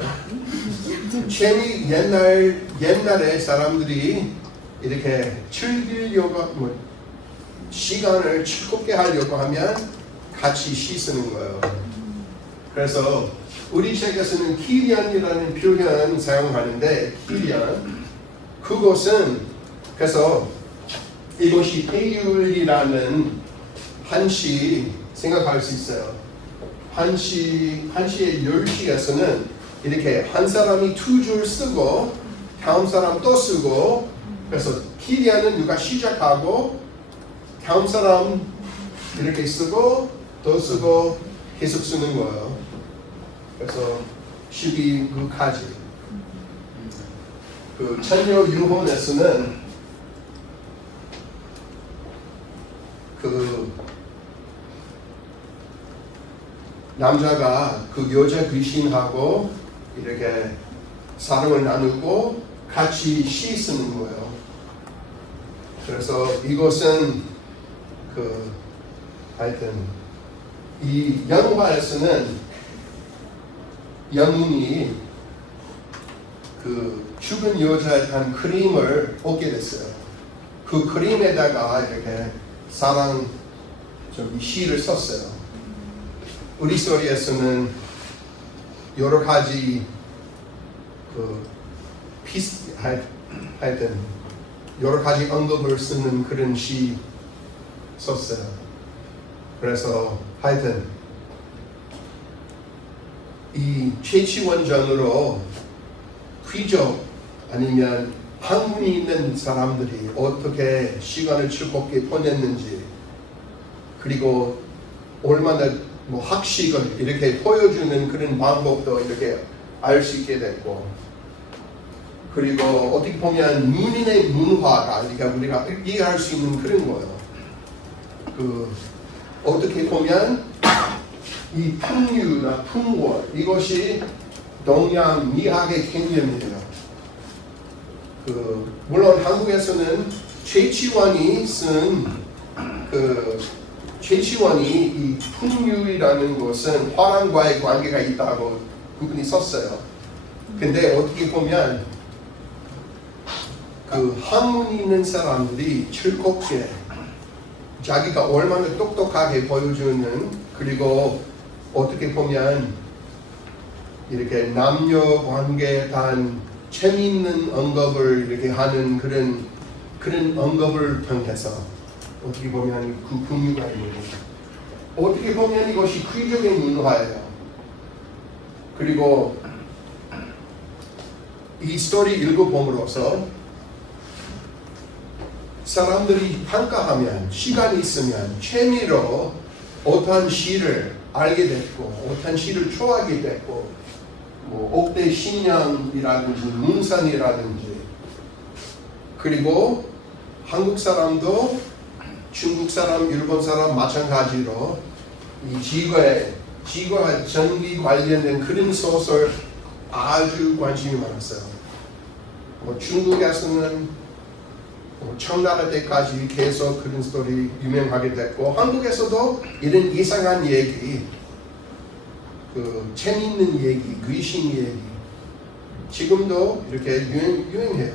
옛날에 사람들이 이렇게 즐기려고 시간을 즐겁게 하려고 하면 같이 씻는 거예요. 그래서 우리 책에서는 기련이라는 표현 사용하는데 기련 그것은 그래서 이것이 태율이라는 한시 생각할 수 있어요. 한시의 10시에서는 이렇게 한 사람이 2줄 쓰고 다음 사람 또 쓰고 그래서 기련은 누가 시작하고 다음 사람 이렇게 쓰고 또 쓰고 계속 쓰는 거예요. 그래서 12구까지. 그 천녀 유혼에서는 그 남자가 그 여자 귀신하고 이렇게 사랑을 나누고 같이 씻는 거예요. 그래서 이것은 그 하여튼 이 영화에서는 영웅이 그 죽은 여자에 대한 그림을 얻게 됐어요. 그 그림에다가 이렇게 사랑 시를 썼어요. 우리 스토리에서는 여러 가지 그 하여튼 여러 가지 언급을 쓰는 그런 시 썼어요. 그래서 하여튼 이 최치원전으로 귀족 아니면 학문이 있는 사람들이 어떻게 시간을 즐겁게 보냈는지 그리고 얼마나 학식을 이렇게 보여주는 그런 방법도 이렇게 알 수 있게 됐고 그리고 어떻게 보면 문인의 문화가 그러니까 우리가 이해할 수 있는 그런 거예요. 그 어떻게 보면 이 풍류나 풍월 이것이 동양 미학의 개념이에요. 그 물론 한국에서는 최치원이 최치원이 이 풍류이라는 것은 화랑과의 관계가 있다고 그분이 썼어요. 근데 어떻게 보면 그 학문이 있는 사람들이 즐겁게 자기가 얼마나 똑똑하게 보여주는 그리고 어떻게 보면 이렇게 남녀 관계에 대한 재미있는 언급을 이렇게 하는 그런 언급을 통해서 어떻게 보면 그 풍류가 있는 거죠. 어떻게 보면 이것이 귀족의 문화예요. 그리고 이 스토리 읽어봄으로써 사람들이 평가하면 시간이 있으면 취미로 어떠한 시를 알게 됐고 어떠한 시를 좋아하게 됐고 옥대 신양이라든지 문산이라든지 그리고 한국 사람도 중국 사람, 일본 사람 마찬가지로 이 지구와 전기 관련된 그런 소설 아주 관심이 많았어요. 중국에서는 청나라 때까지 계속 그런 스토리 유명하게 됐고 한국에서도 이런 이상한 얘기, 그 재미있는 얘기, 귀신 얘기 지금도 이렇게 유행해요.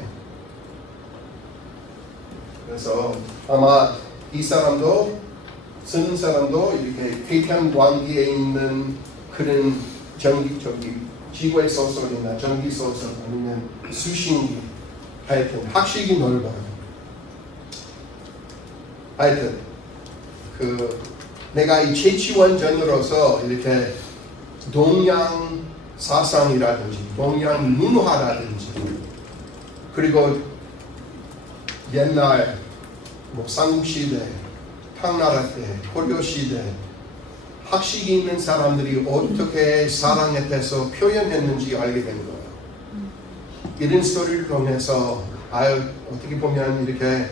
그래서 아마 이 사람도 쓰는 사람도 이렇게 태평광기에 있는 그런 지구의 소설이나 전기 소설 아니면 수신기 하여튼 학식이 넓어요. 하여튼 그 내가 이 최치원전으로서 이렇게 동양 사상이라든지 동양 문화라든지 그리고 옛날 삼국시대,唐나라 때, 고려시대 학식이 있는 사람들이 어떻게 사랑에 대해서 표현했는지 알게 된 거예요. 이런 스토리를 통해서 어떻게 보면 이렇게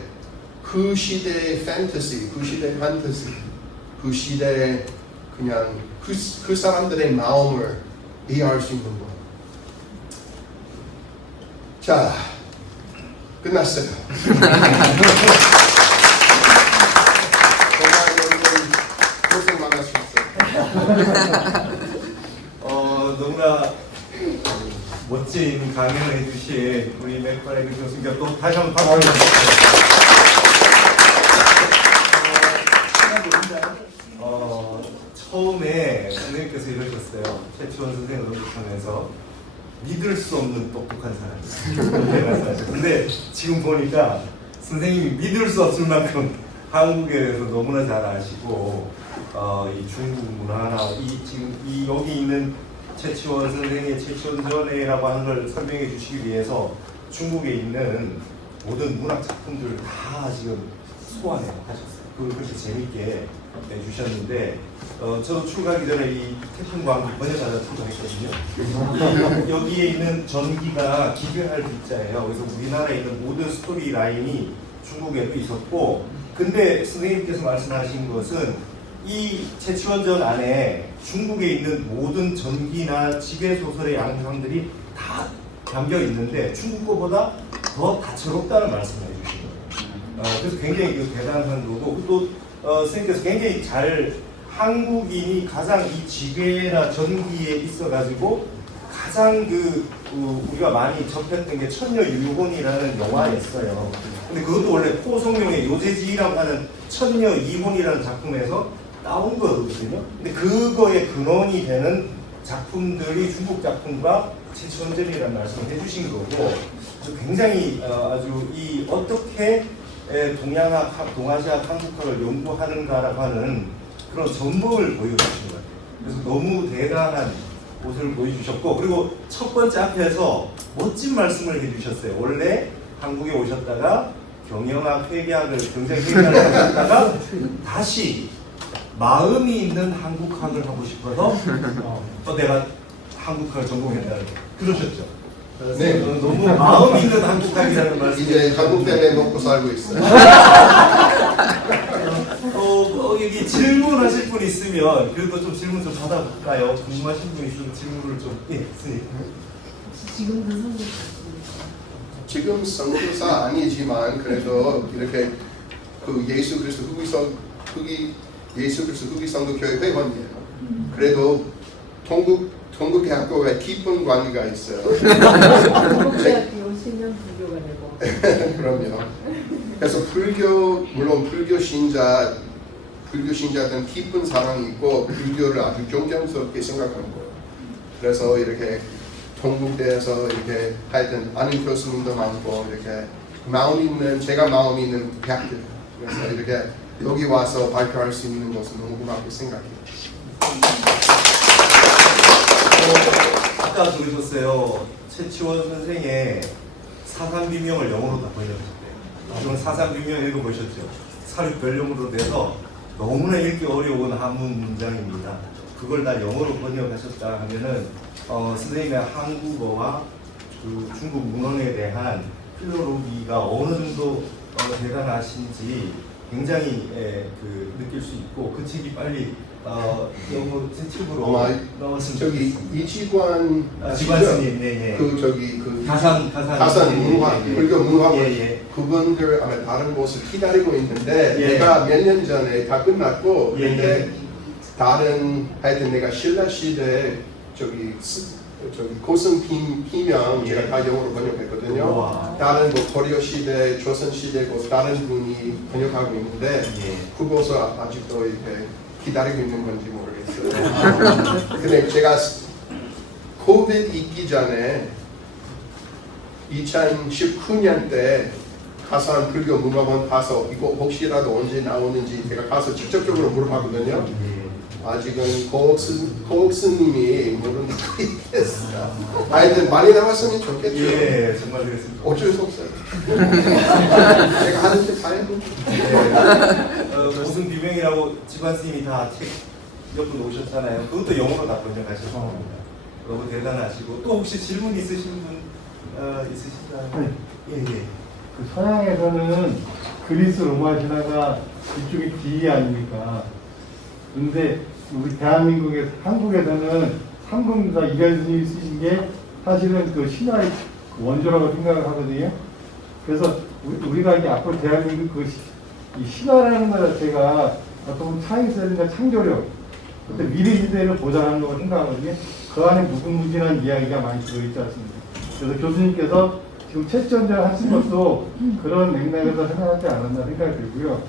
그 시대의 판타지, 그 시대의 그냥 그 사람들의 마음을 이해할 수 있는 거예요. 자, 끝났어요. 정말 여러분 고생 많으셨어요. 너무나 멋진 강연을 해주신 우리 맥파레그 교수님께 또 다시 한번 박수 처음에 선생님께서 이러셨어요. 최치원 선생을 언급하면서 믿을 수 없는 똑똑한 사람이다. 근데 지금 보니까 선생님이 믿을 수 없을 만큼 한국에 대해서 너무나 잘 아시고 이 중국 문화나 지금 여기 있는 최치원 선생의 최치원전회라고 하는 걸 설명해 주시기 위해서 중국에 있는 모든 문학 작품들을 다 지금 소환해 하셨어요. 그걸 그렇게 재밌게 해주셨는데 저도 출가하기 전에 이 태풍광 번역하다 출가했거든요. 여기에 있는 전기가 기별할 기자예요. 그래서 우리나라에 있는 모든 스토리 라인이 중국에도 있었고, 근데 선생님께서 말씀하신 것은 이 최치원전 안에 중국에 있는 모든 전기나 지계 소설의 양상들이 다 담겨 있는데 중국 거보다 더 다채롭다는 말씀을 해주신 거예요. 그래서 굉장히 대단한 거고, 또 선생님께서 굉장히 잘 한국인이 가장 이 지계나 전기에 있어가지고 가장 우리가 많이 접했던 게 천녀유혼이라는 영화였어요. 근데 그것도 원래 포성룡의 요제지라고 하는 천녀이혼이라는 작품에서 나온 거거든요. 근데 그거의 근원이 되는 작품들이 중국 작품과 최치원전이라는 말씀을 해주신 거고, 굉장히 아주 이 어떻게 동양학, 동아시아 한국학을 연구하는가라고 하는 그런 전목을 보여주신 것 같아요. 그래서 너무 대단한 모습을 보여주셨고, 그리고 첫 번째 앞에서 멋진 말씀을 해주셨어요. 원래 한국에 오셨다가 경영학, 회계학을 경쟁 회계학을 하셨다가 다시 마음이 있는 한국학을 하고 싶어서 내가 한국학을 전공했다는 그러셨죠? 네. 너무 마음 있는 한국학이라는 말씀. 이제 한국 때문에 먹고 살고 있어요. 여기 질문하실 분 있으면 그래도 좀 질문 좀 받아볼까요? 궁금하신 분 있으면 질문을 좀. 예, 선생님. 지금도 선생님. 지금 선교사 아니지만 그래도 이렇게 예수 그리스도 흑기 성도 교회 회원이에요. 그래도 동국대학교에 깊은 관계가 있어요. 동국대학교 10년 불교가 되고. 그럼요. 그래서 물론 불교 신자들은 깊은 사랑이 있고 불교를 아주 존경스럽게 생각하는 거예요. 그래서 이렇게 동국대에서 이렇게 하여튼 아는 교수님도 많고 이렇게 제가 마음 있는 대학교. 그래서 이렇게 여기 와서 발표할 수 있는 것은 너무 고맙게 생각해요. 아까 들으셨어요. 최치원 선생의 사삼비명을 영어로 다 번역하셨대요. 그럼 사삼비명 읽어보셨죠? 사륙별령으로 돼서 너무나 읽기 어려운 한문 문장입니다. 그걸 다 영어로 번역하셨다 하면은 선생님의 한국어와 중국 문헌에 대한 필로로기가 어느 정도 대단하신지 굉장히 느낄 수 있고, 그 책이 빨리 영어 새 책으로 나왔으면 저기 좋겠습니다. 이지관 지관스님, 네, 가산 문화 예, 예. 불교 문화 예, 예. 그분들 아마 다른 곳을 기다리고 있는데 예. 내가 몇 년 전에 다 끝났고 예, 근데 예. 다른 하여튼 내가 신라 시대 저기 고승 피명 예. 제가 다 영어로 번역했거든요. 우와. 다른 고려 시대, 조선 시대 다른 분이 번역하고 있는데 예. 그곳을 아직도 이렇게 기다리고 있는 건지 모르겠어요. 근데 제가 코비드 있기 전에 2019년 때 가산 불교 문화원 가서 이거 혹시라도 언제 나오는지 제가 가서 직접적으로 물어봤거든요. 아직은 고옥스님이 모른다고 얘기했어요. 하여튼 많이 나왔으면 좋겠죠. 예, 정말 그렇습니다. 어쩔 수 없어요. 제가 하는 데 잘해보죠. 무슨 비명이라고 집안 스님이 다 책 몇 분 오셨잖아요. 그것도 영어로 다 번역하셨습니다. 너무 대단하시고, 또 혹시 질문 있으신 분 있으신가요? 예, 예. 그 서양에서는 그리스 로마 신화가 이쪽이 D 아닙니까? 근데 우리 대한민국에서 한국에서는 삼국유사 이견스님이 쓰신 게 사실은 그 신화의 원조라고 생각을 하거든요. 그래서 우리가 이제 앞으로 대한민국 이 신화라는 것 자체가 어떤 창의성이나 창조력, 그때 미래 시대를 보장하는 거라고 생각하거든요. 그 안에 무궁무진한 이야기가 많이 들어있지 않습니까? 그래서 교수님께서 지금 채점자를 하신 것도 그런 맥락에서 생각하지 않았나 생각이 들고요.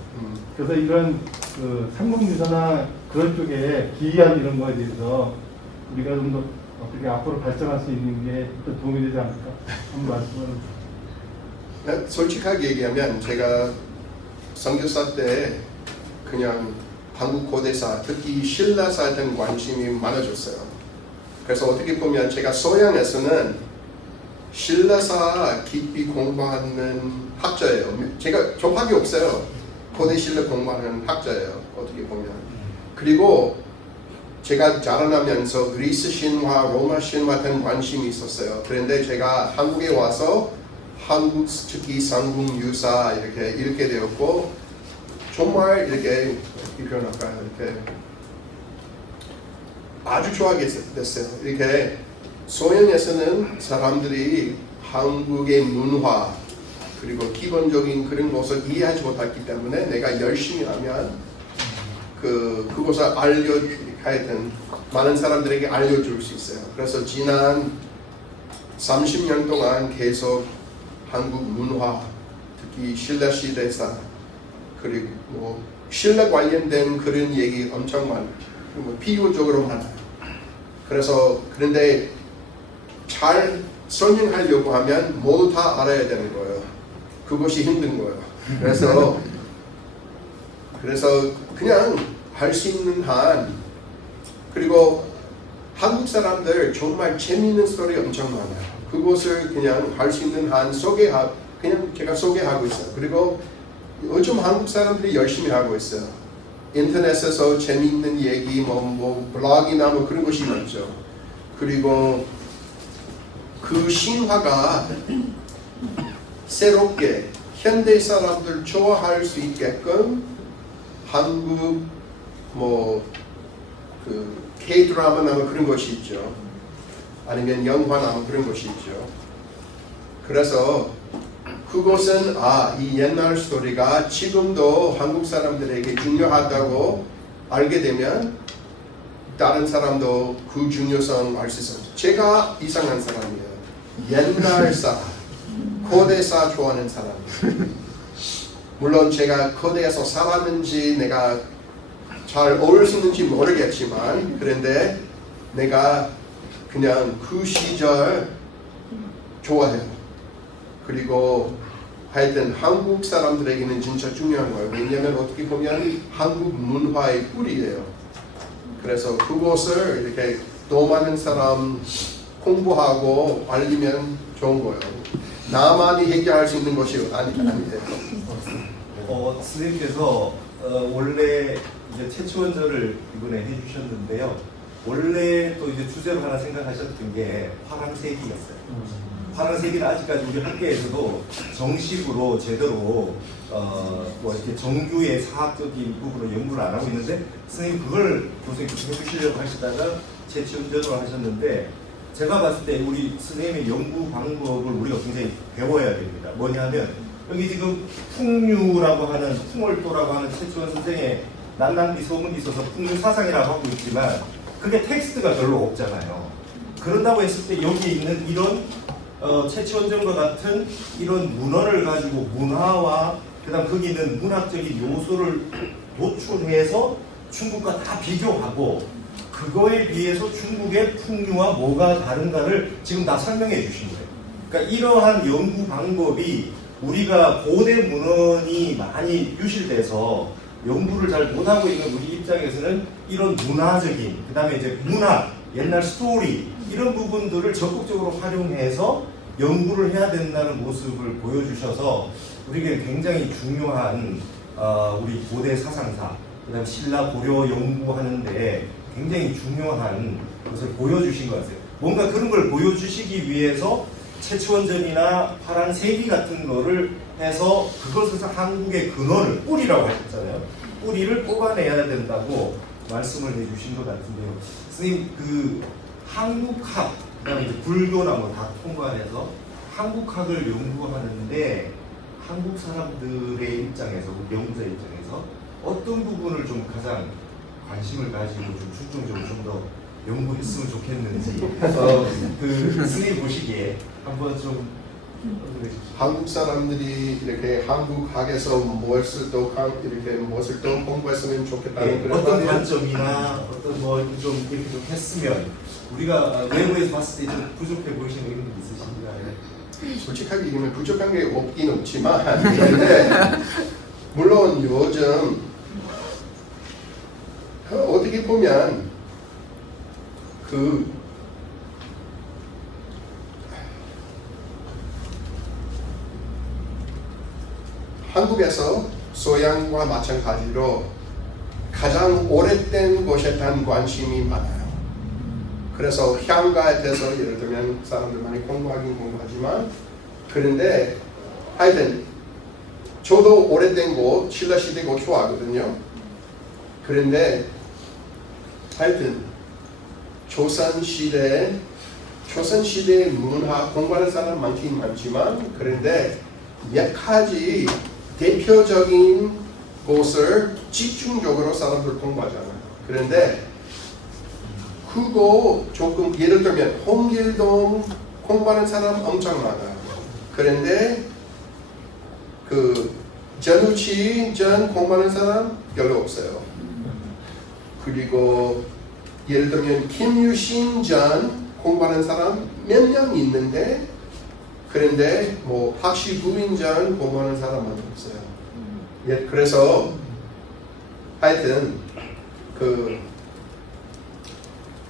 그래서 이런 그 삼국유사나 그런 쪽에 기이한 이런 거에 대해서 우리가 좀 더 어떻게 앞으로 발전할 수 있는 게 좀 도움이 되지 않을까 한번 말씀을. 솔직하게 얘기하면 제가 선교사 때 그냥 한국 고대사, 특히 신라사에 대한 관심이 많아졌어요. 그래서 어떻게 보면 제가 소양에서는 신라사 깊이 공부하는 학자예요. 제가 접학이 없어요. 고대 신라 공부하는 학자예요. 어떻게 보면. 그리고 제가 자라나면서 그리스 신화, 로마 신화 등 관심이 있었어요. 그런데 제가 한국에 와서 한국 특히 삼국유사 이렇게 읽게 되었고 정말 이렇게 어떻게 표현할까요? 이렇게 아주 좋아하게 됐어요. 이렇게 소양에서는 사람들이 한국의 문화 그리고 기본적인 그런 것을 이해하지 못했기 때문에 내가 열심히 하면 그것을 하여튼 많은 사람들에게 알려줄 수 있어요. 그래서 지난 30년 동안 계속 한국 문화, 특히 신라 시대사 그리고 뭐 신라 관련된 그런 얘기 엄청 많아요. 비유적으로 많아요. 그래서 그런데 잘 설명하려고 하면 모두 다 알아야 되는 거예요. 그것이 힘든 거예요. 그래서 그냥 할 수 있는 한 그리고 한국 사람들 정말 재미있는 스토리 엄청 많아요. 그것을 그냥 할 수 있는 한 그냥 제가 소개하고 있어요. 그리고 요즘 한국 사람들이 열심히 하고 있어요. 인터넷에서 재미있는 얘기, 뭐 블로그나 뭐 그런 것이 많죠. 그리고 그 신화가 새롭게 현대 사람들 좋아할 수 있게끔 한국 K-드라마나 뭐 그런 것이 있죠. 아니면 영화나 뭐 그런 것이 있죠. 그래서 그것은 이 옛날 스토리가 지금도 한국 사람들에게 중요하다고 알게 되면 다른 사람도 그 중요성 알 수 있어요. 제가 이상한 사람이에요. 옛날사, 고대사 좋아하는 사람. 물론 제가 고대에서 살았는지 내가 잘 어울릴 수 있는지 모르겠지만 그런데 내가 그냥 그 시절 좋아해요. 그리고 하여튼 한국 사람들에게는 진짜 중요한 거예요. 왜냐하면 어떻게 보면 한국 문화의 뿌리예요. 그래서 그것을 이렇게 더 많은 사람 공부하고 알리면 좋은 거예요. 나만이 해결할 수 있는 것이 아니에요. 선생님께서 원래 이제 최초원절을 이번에 해주셨는데요. 원래 또 이제 주제로 하나 생각하셨던 게 화랑세기였어요. 화랑세기는 아직까지 우리 학계에서도 정식으로 제대로 뭐 이렇게 정규의 사학적인 부분으로 연구를 안 하고 있는데 선생님 그걸 교수님께서 해주시려고 하시다가 최초원절을 하셨는데 제가 봤을 때 우리 선생님의 연구 방법을 우리가 굉장히 배워야 됩니다. 뭐냐면 여기 지금 풍류라고 하는 풍월도라고 하는 최초원 선생의 난남비 소문이 있어서 풍류 사상이라고 하고 있지만 그게 텍스트가 별로 없잖아요. 그런다고 했을 때 여기 있는 이런 최치원전과 같은 이런 문헌을 가지고 문화와 그다음 거기 있는 문학적인 요소를 노출해서 중국과 다 비교하고 그거에 비해서 중국의 풍류와 뭐가 다른가를 지금 다 설명해 주신 거예요. 그러니까 이러한 연구 방법이 우리가 고대 문헌이 많이 유실돼서 연구를 잘 못하고 있는 우리 입장에서는 이런 문화적인 그 다음에 이제 문학, 옛날 스토리 이런 부분들을 적극적으로 활용해서 연구를 해야 된다는 모습을 보여주셔서 우리에게 굉장히 중요한 우리 고대 사상사 그 다음에 신라 고려 연구하는데 굉장히 중요한 것을 보여주신 것 같아요. 뭔가 그런 걸 보여주시기 위해서 최치원전이나 파란세기 같은 거를 해서 그것에서 한국의 근원을 뿌리라고 하셨잖아요. 뿌리를 뽑아내야 된다고 말씀을 해주신 것 같은데요. 선생님 그 한국학 그다음에 이제 불교나 뭐 다 통과해서 한국학을 연구하는데 한국 사람들의 입장에서 연구자 입장에서 어떤 부분을 좀 가장 관심을 가지고 좀 중점적으로 좀 더 연구했으면 좋겠는지 그 선생님 보시기에 한번 좀 어떻게 해주시죠? 한국 사람들이 이렇게 한국학에서 무엇을 또 공부했으면 좋겠다는 그런 어떤 마음이 관점이나 어떤 뭐 이렇게 좀 이렇게 좀 했으면 우리가 외부에서 봤을 때 좀 부족해 보이시는 의견이 있으신가요? 솔직하게 얘기하면 부족한 게 없긴 없지만 근데 물론 요즘 어떻게 보면 그 한국에서 소양과 마찬가지로 가장 오래된 것에 대한 관심이 많아요. 그래서 향가에 대해서 예를 들면 사람들 많이 공부하긴 공부하지만 그런데 하여튼 저도 오래된 거 신라시대 거 좋아하거든요. 그런데 하여튼 조선시대 문화 공부하는 사람 많긴 많지만 그런데 몇 가지 대표적인 곳을 집중적으로 사람들 공부하잖아요. 그런데 그거 조금 예를 들면 홍길동 공부하는 사람 엄청 많아요. 그런데 그 전우치 전 공부하는 사람 별로 없어요. 그리고 예를 들면 김유신 전 공부하는 사람 몇 명 있는데 그런데 뭐 박시부인 전 공부하는 사람은 없어요. 예, 그래서 하여튼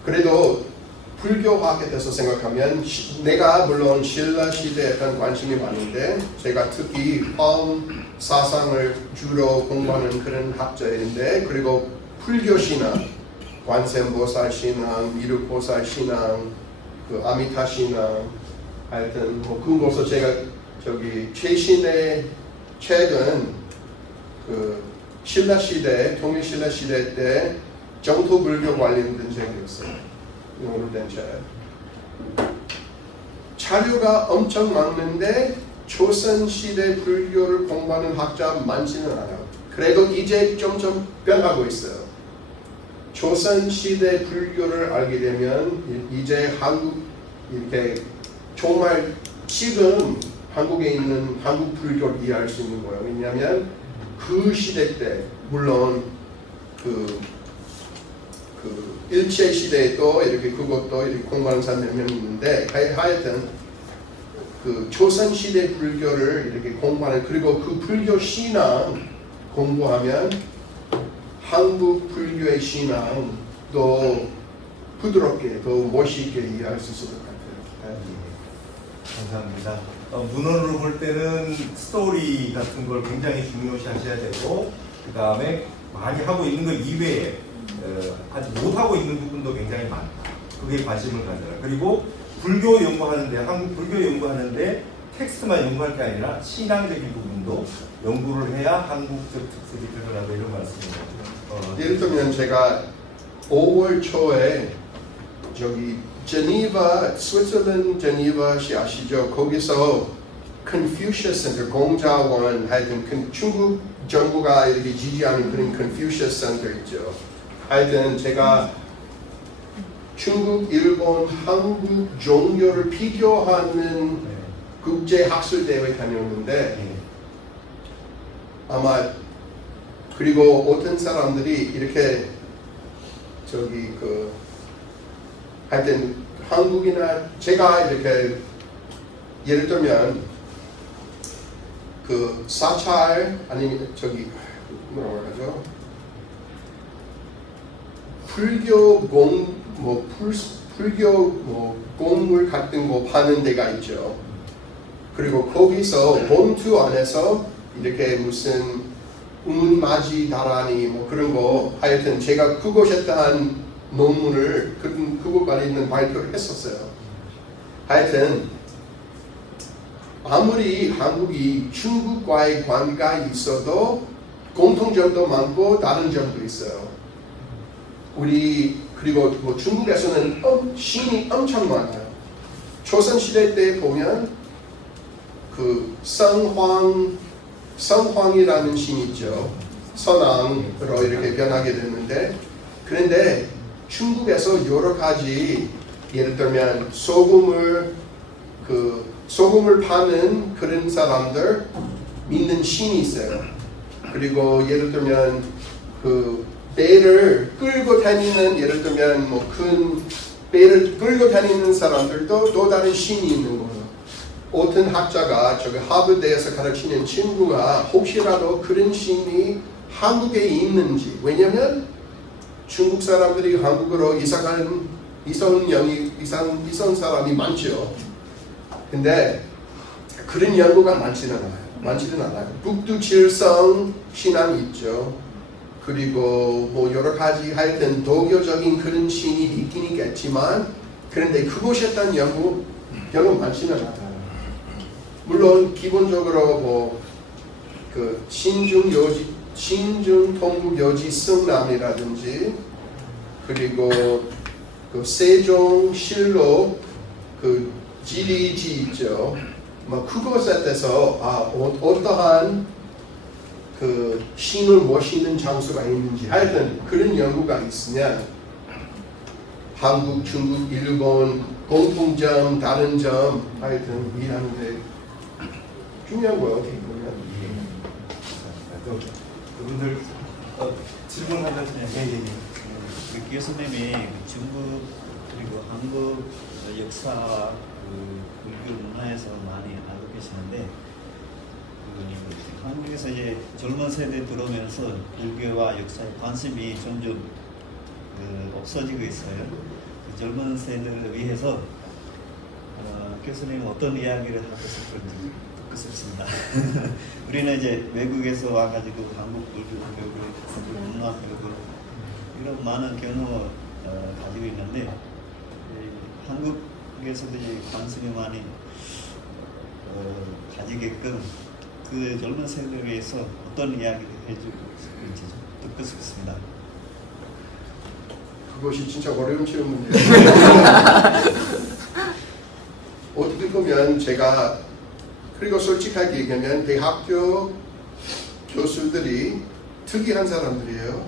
그래도 불교학에 대해서 생각하면 내가 물론 신라 시대에 대한 관심이 많은데 제가 특히 화엄 사상을 주로 공부하는 그런 학자인데 그리고 불교 신앙, 관세음보살 신앙, 미륵보살 신앙, 그 아미타 신앙 하여튼 뭐 그것서 제가 최근에 그 신라 시대, 통일 신라 시대 때 정토 불교 관련된 책이었어요. 영어로 된 책. 자료가 엄청 많은데 조선 시대 불교를 공부하는 학자 많지는 않아요. 그래도 이제 점점 변하고 있어요. 조선 시대 불교를 알게 되면 이제 한국 이렇게 정말 지금 한국에 있는 한국 불교를 이해할 수 있는 거예요. 왜냐하면 그 시대 때 물론 그 일제 시대에도 이렇게 그것도 이렇게 공부하는 사람 몇 명 있는데 하여튼 그 조선 시대 불교를 이렇게 공부하는 그리고 그 불교 신앙 공부하면 한국 불교의 신앙도 부드럽게 더 멋있게 이해할 수 있을 것 같아요. 감사합니다. 문헌으로 볼 때는 스토리 같은 걸 굉장히 중요시하셔야 되고 그 다음에 많이 하고 있는 것 이외에 아직 못하고 있는 부분도 굉장히 많다. 그게 관심을 가져라. 그리고 불교 연구하는데 한국 불교 연구하는데 텍스트만 연구할 게 아니라 신앙적인 부분도 연구를 해야 한국적 특색이 드러나고 이런 말씀입니다. 예를 들면 제가 5월 초에 제니바, 스위스랜드 제니바시 아시죠? 거기서 컨퓨셔스 센터, 공자원 하여튼 중국 정부가 이렇게 지지하는 그런 컨퓨셔스 센터 있죠. 하여튼 제가 중국, 일본, 한국 종교를 비교하는 국제 학술 대회 다녀오는데 아마 그리고 어떤 사람들이 이렇게 하여튼 한국이나 제가 이렇게 예를 들면 그 사찰 아니면 뭐라고 하죠? 불교 공물 같은 거 파는 데가 있죠. 그리고 거기서 본투 안에서 이렇게 무슨 운마지 다라니 뭐 그런 거 하여튼 제가 그것에 대한 논문을 그거 관련 발표를 했었어요. 하여튼 아무리 한국이 중국과의 관계가 있어도 공통점도 많고 다른 점도 있어요. 그리고 뭐 중국에서는 신이 엄청 많아요. 조선시대 때 보면 그 성황이라는 신 있죠. 선왕으로 이렇게 변하게 됐는데 그런데 중국에서 여러 가지 예를 들면 소금을 파는 그런 사람들 믿는 신이 있어요. 그리고 예를 들면 그 배를 끌고 다니는 예를 들면 뭐 큰 배를 끌고 다니는 사람들도 또 다른 신이 있는 거예요. 어떤 학자가 저기 하버드에서 가르치는 친구가 혹시라도 그런 신이 한국에 있는지, 왜냐면 중국 사람들이 한국으로 이사온 사람이 많죠. 근데 그런 연구가 많지는 않아요. 북두칠성 신앙이 있죠. 그리고 뭐 여러 가지 하여튼 도교적인 그런 신이 있긴 있겠지만, 그런데 그곳에 대한 연구 별로 많지는 않아요. 물론 기본적으로 뭐 그 신중 동국 여지 성남이라든지, 그리고 그 세종실록 그 지리지 있죠. 뭐 그것에 대해서 어떠한 그 신을 모시는 장소가 있는지 하여튼 그런 연구가 있으면 한국, 중국, 일본 공통점, 다른 점 하여튼 이해하는데 중요한 거예요. 어떻게 보면. 또 그분들 질문하는 얘기. 그 교수님이 중국 그리고 한국 역사와 그 불교 문화에서 많이 알고 계시는데, 한국에서 이제 젊은 세대 들어오면서 불교와 역사에 관심이 점점 없어지고 있어요. 그 젊은 세대를 위해서 교수님은 어떤 이야기를 하고 싶은지 듣고 싶습니다. 우리는 이제 외국에서 와가지고 한국 불교 교육을, 문화 교육을 이런 많은 경험을 가지고 있는데, 한국에서도 이제 관심이 많이 가지게끔 그 젊은 세대를 위해서 어떤 이야기를 해주고 싶은지 좀 듣고 싶습니다. 그것이 진짜 어려운 질문이에요. 어떻게 보면 제가, 그리고 솔직하게 얘기하면 대학교 교수들이 특이한 사람들이에요.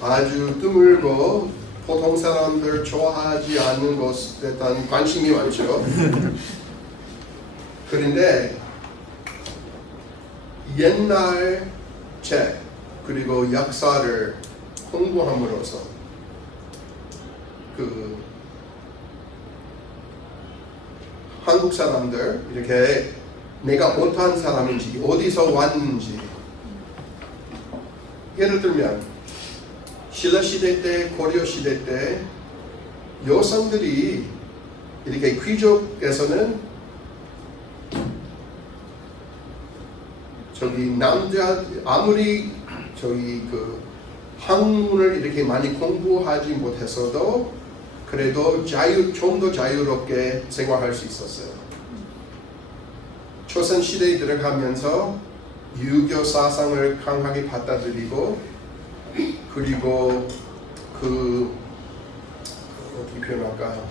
아주 드물고 보통 사람들 좋아하지 않는 것에 대한 관심이 많죠. 그런데 옛날 책 그리고 역사를 공부함으로써 그 한국 사람들 이렇게 내가 어떠한 사람인지 어디서 왔는지, 예를 들면 신라시대 때, 고려시대 때 여성들이 이렇게 귀족에서는 남자 아무리 그 학문을 이렇게 많이 공부하지 못했어도 그래도 좀 더 자유롭게 생활할 수 있었어요. 조선 시대에 들어가면서 유교 사상을 강하게 받아들이고, 그리고 어떻게 표현할까요?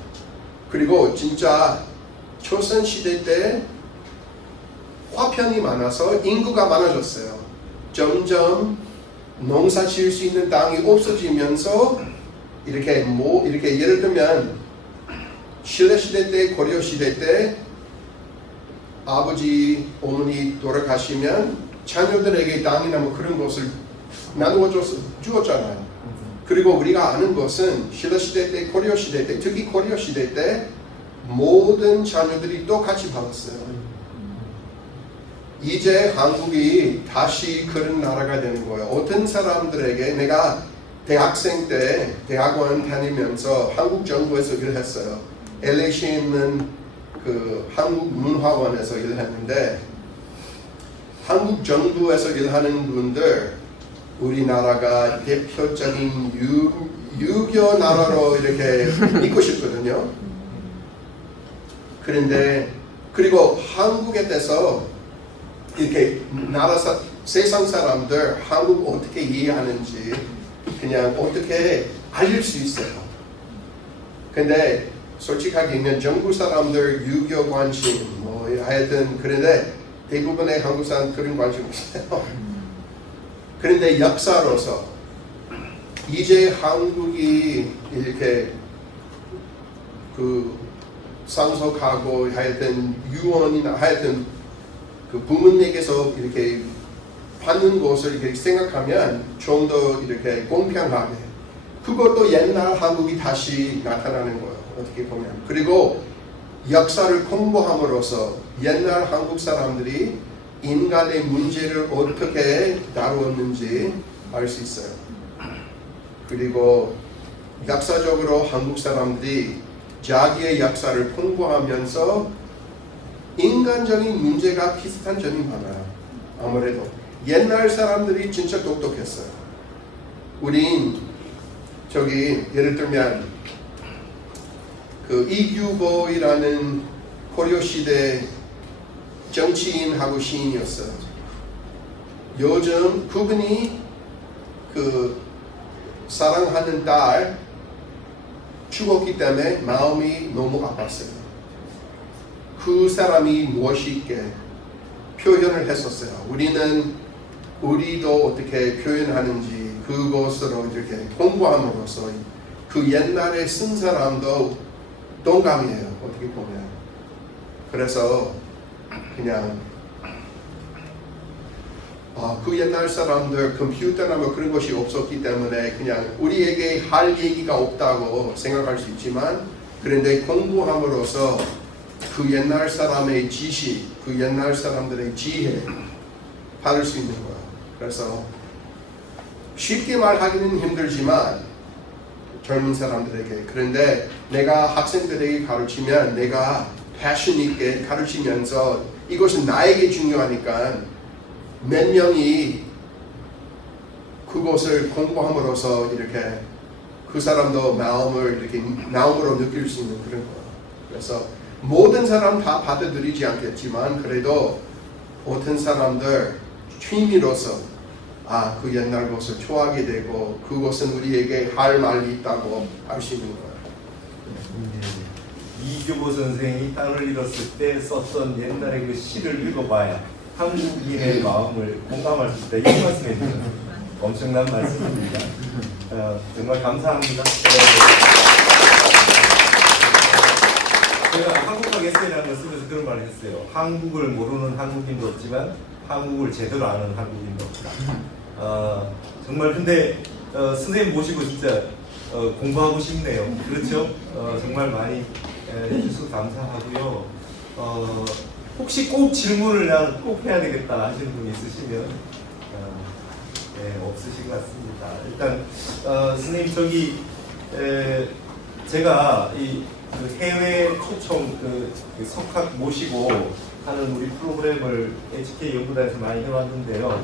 그리고 진짜 조선 시대 때 화편이 많아서 인구가 많아졌어요. 점점 농사 지을 수 있는 땅이 없어지면서 이렇게 예를 들면 신라 시대 때, 고려 시대 때 아버지, 어머니 돌아가시면 자녀들에게 땅이나 뭐 그런 것을 나누어 주었잖아요. 그리고 우리가 아는 것은 신라 시대 때, 고려 시대 때, 특히 고려 시대 때 모든 자녀들이 똑같이 받았어요. 이제 한국이 다시 그런 나라가 되는 거예요. 어떤 사람들에게, 내가 대학생 때 대학원 다니면서 한국 정부에서 일했어요. LA시에 있는 그 한국문화원에서 일했는데, 한국 정부에서 일하는 분들 우리나라가 대표적인 유교 나라로 이렇게 믿고 싶거든요. 그런데 그리고 한국에 대해서 이렇게 세상 사람들 한국 어떻게 이해하는지 그냥 어떻게 알릴 수 있어요. 근데 솔직하게 있는 정부 사람들 유교 관심 뭐 하여튼, 그런데 대부분의 한국 사람 그런 관심 없어요. 그런데 역사로서 이제 한국이 이렇게 그 상속하고 하여튼 유언이나 하여튼 그 부모님에게서 이렇게 받는 것을 이렇게 생각하면 좀 더 이렇게 공평하게 그것도 옛날 한국이 다시 나타나는 거예요. 어떻게 보면. 그리고 역사를 공부함으로써 옛날 한국 사람들이 인간의 문제를 어떻게 다루었는지 알 수 있어요. 그리고 역사적으로 한국 사람들이 자기의 역사를 공부하면서 인간적인 문제가 비슷한 점이 많아요. 아무래도 옛날 사람들이 진짜 똑똑했어요. 우린 저기 예를 들면 그 이규보이라는 고려 시대 정치인하고 시인이었어요. 요즘 그분이 그 사랑하는 딸 죽었기 때문에 마음이 너무 아팠어요. 그 사람이 무엇이게 표현을 했었어요. 우리도 어떻게 표현하는지 그것으로 이렇게 공부함으로써 그 옛날에 쓴 사람도 동감이에요. 어떻게 보면. 그래서 그냥 그 옛날 사람들 컴퓨터나 뭐 그런 것이 없었기 때문에 그냥 우리에게 할 얘기가 없다고 생각할 수 있지만 그런데 공부함으로써 그 옛날 사람의 지식, 그 옛날 사람들의 지혜 받을 수 있는 거예요. 그래서 쉽게 말하기는 힘들지만 젊은 사람들에게 그런데 내가 학생들에게 가르치면 내가 패션 있게 가르치면서 이것은 나에게 중요하니까 몇 명이 그것을 공부함으로써 이렇게 그 사람도 마음을 이렇게 마음으로 느낄 수 있는 그런 거예요. 그래서 모든 사람 다 받아들이지 않겠지만 그래도 어떤 사람들 취미로서 그 옛날 것을 좋아하게 되고 그것은 우리에게 할 말이 있다고 알 수 있는 거예요. 이규보 선생이 딸을 잃었을 때 썼던 옛날의 그 시를 읽어봐야 한국인의 마음을 공감할 수 있다. 이 말씀해 주셔서 엄청난 말씀입니다. 정말 감사합니다. 제가 한국학 에세이라는 걸 쓰면서 그런 말을 했어요. 한국을 모르는 한국인도 없지만 한국을 제대로 아는 한국인도 없다. 정말 근데 선생님 모시고 진짜 공부하고 싶네요. 그렇죠? 정말 많이 해주셔서 감사하고요. 혹시 꼭 질문을 난 꼭 해야 되겠다 하시는 분이 있으시면 없으신 것 같습니다. 일단 선생님 저기 제가 그 해외 초청 그 석학 모시고 하는 우리 프로그램을 HK 연구단에서 많이 해왔는데요.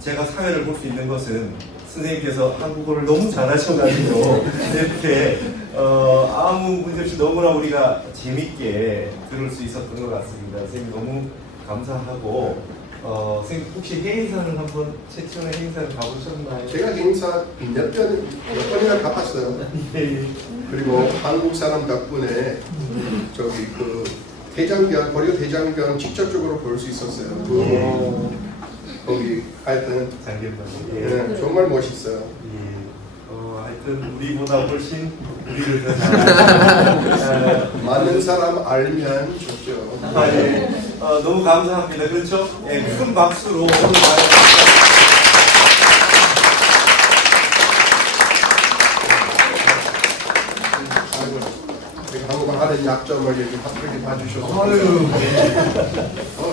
제가 사회를 볼 수 있는 것은 선생님께서 한국어를 너무 잘하셔가지고 이렇게 아무 문제 없이 너무나 우리가 재밌게 들을 수 있었던 것 같습니다. 선생님 너무 감사하고 선생님 혹시 행사는 한번 최초의 행사를 가보셨나요? 제가 행사 몇 번이나 가봤어요. 그리고 한국 사람 덕분에 저기 그 대장경, 고려 대장경 직접적으로 볼 수 있었어요. 거기 하여튼 장견반이 정말 멋있어요. 하여튼 우리보다 훨씬 우리를 더 잘하는 많은 사람 알면 좋죠. 너무 감사합니다. 그렇죠? 큰 박수로 오늘 한국말 하는 약점을 이렇게 봐주셔서 아유,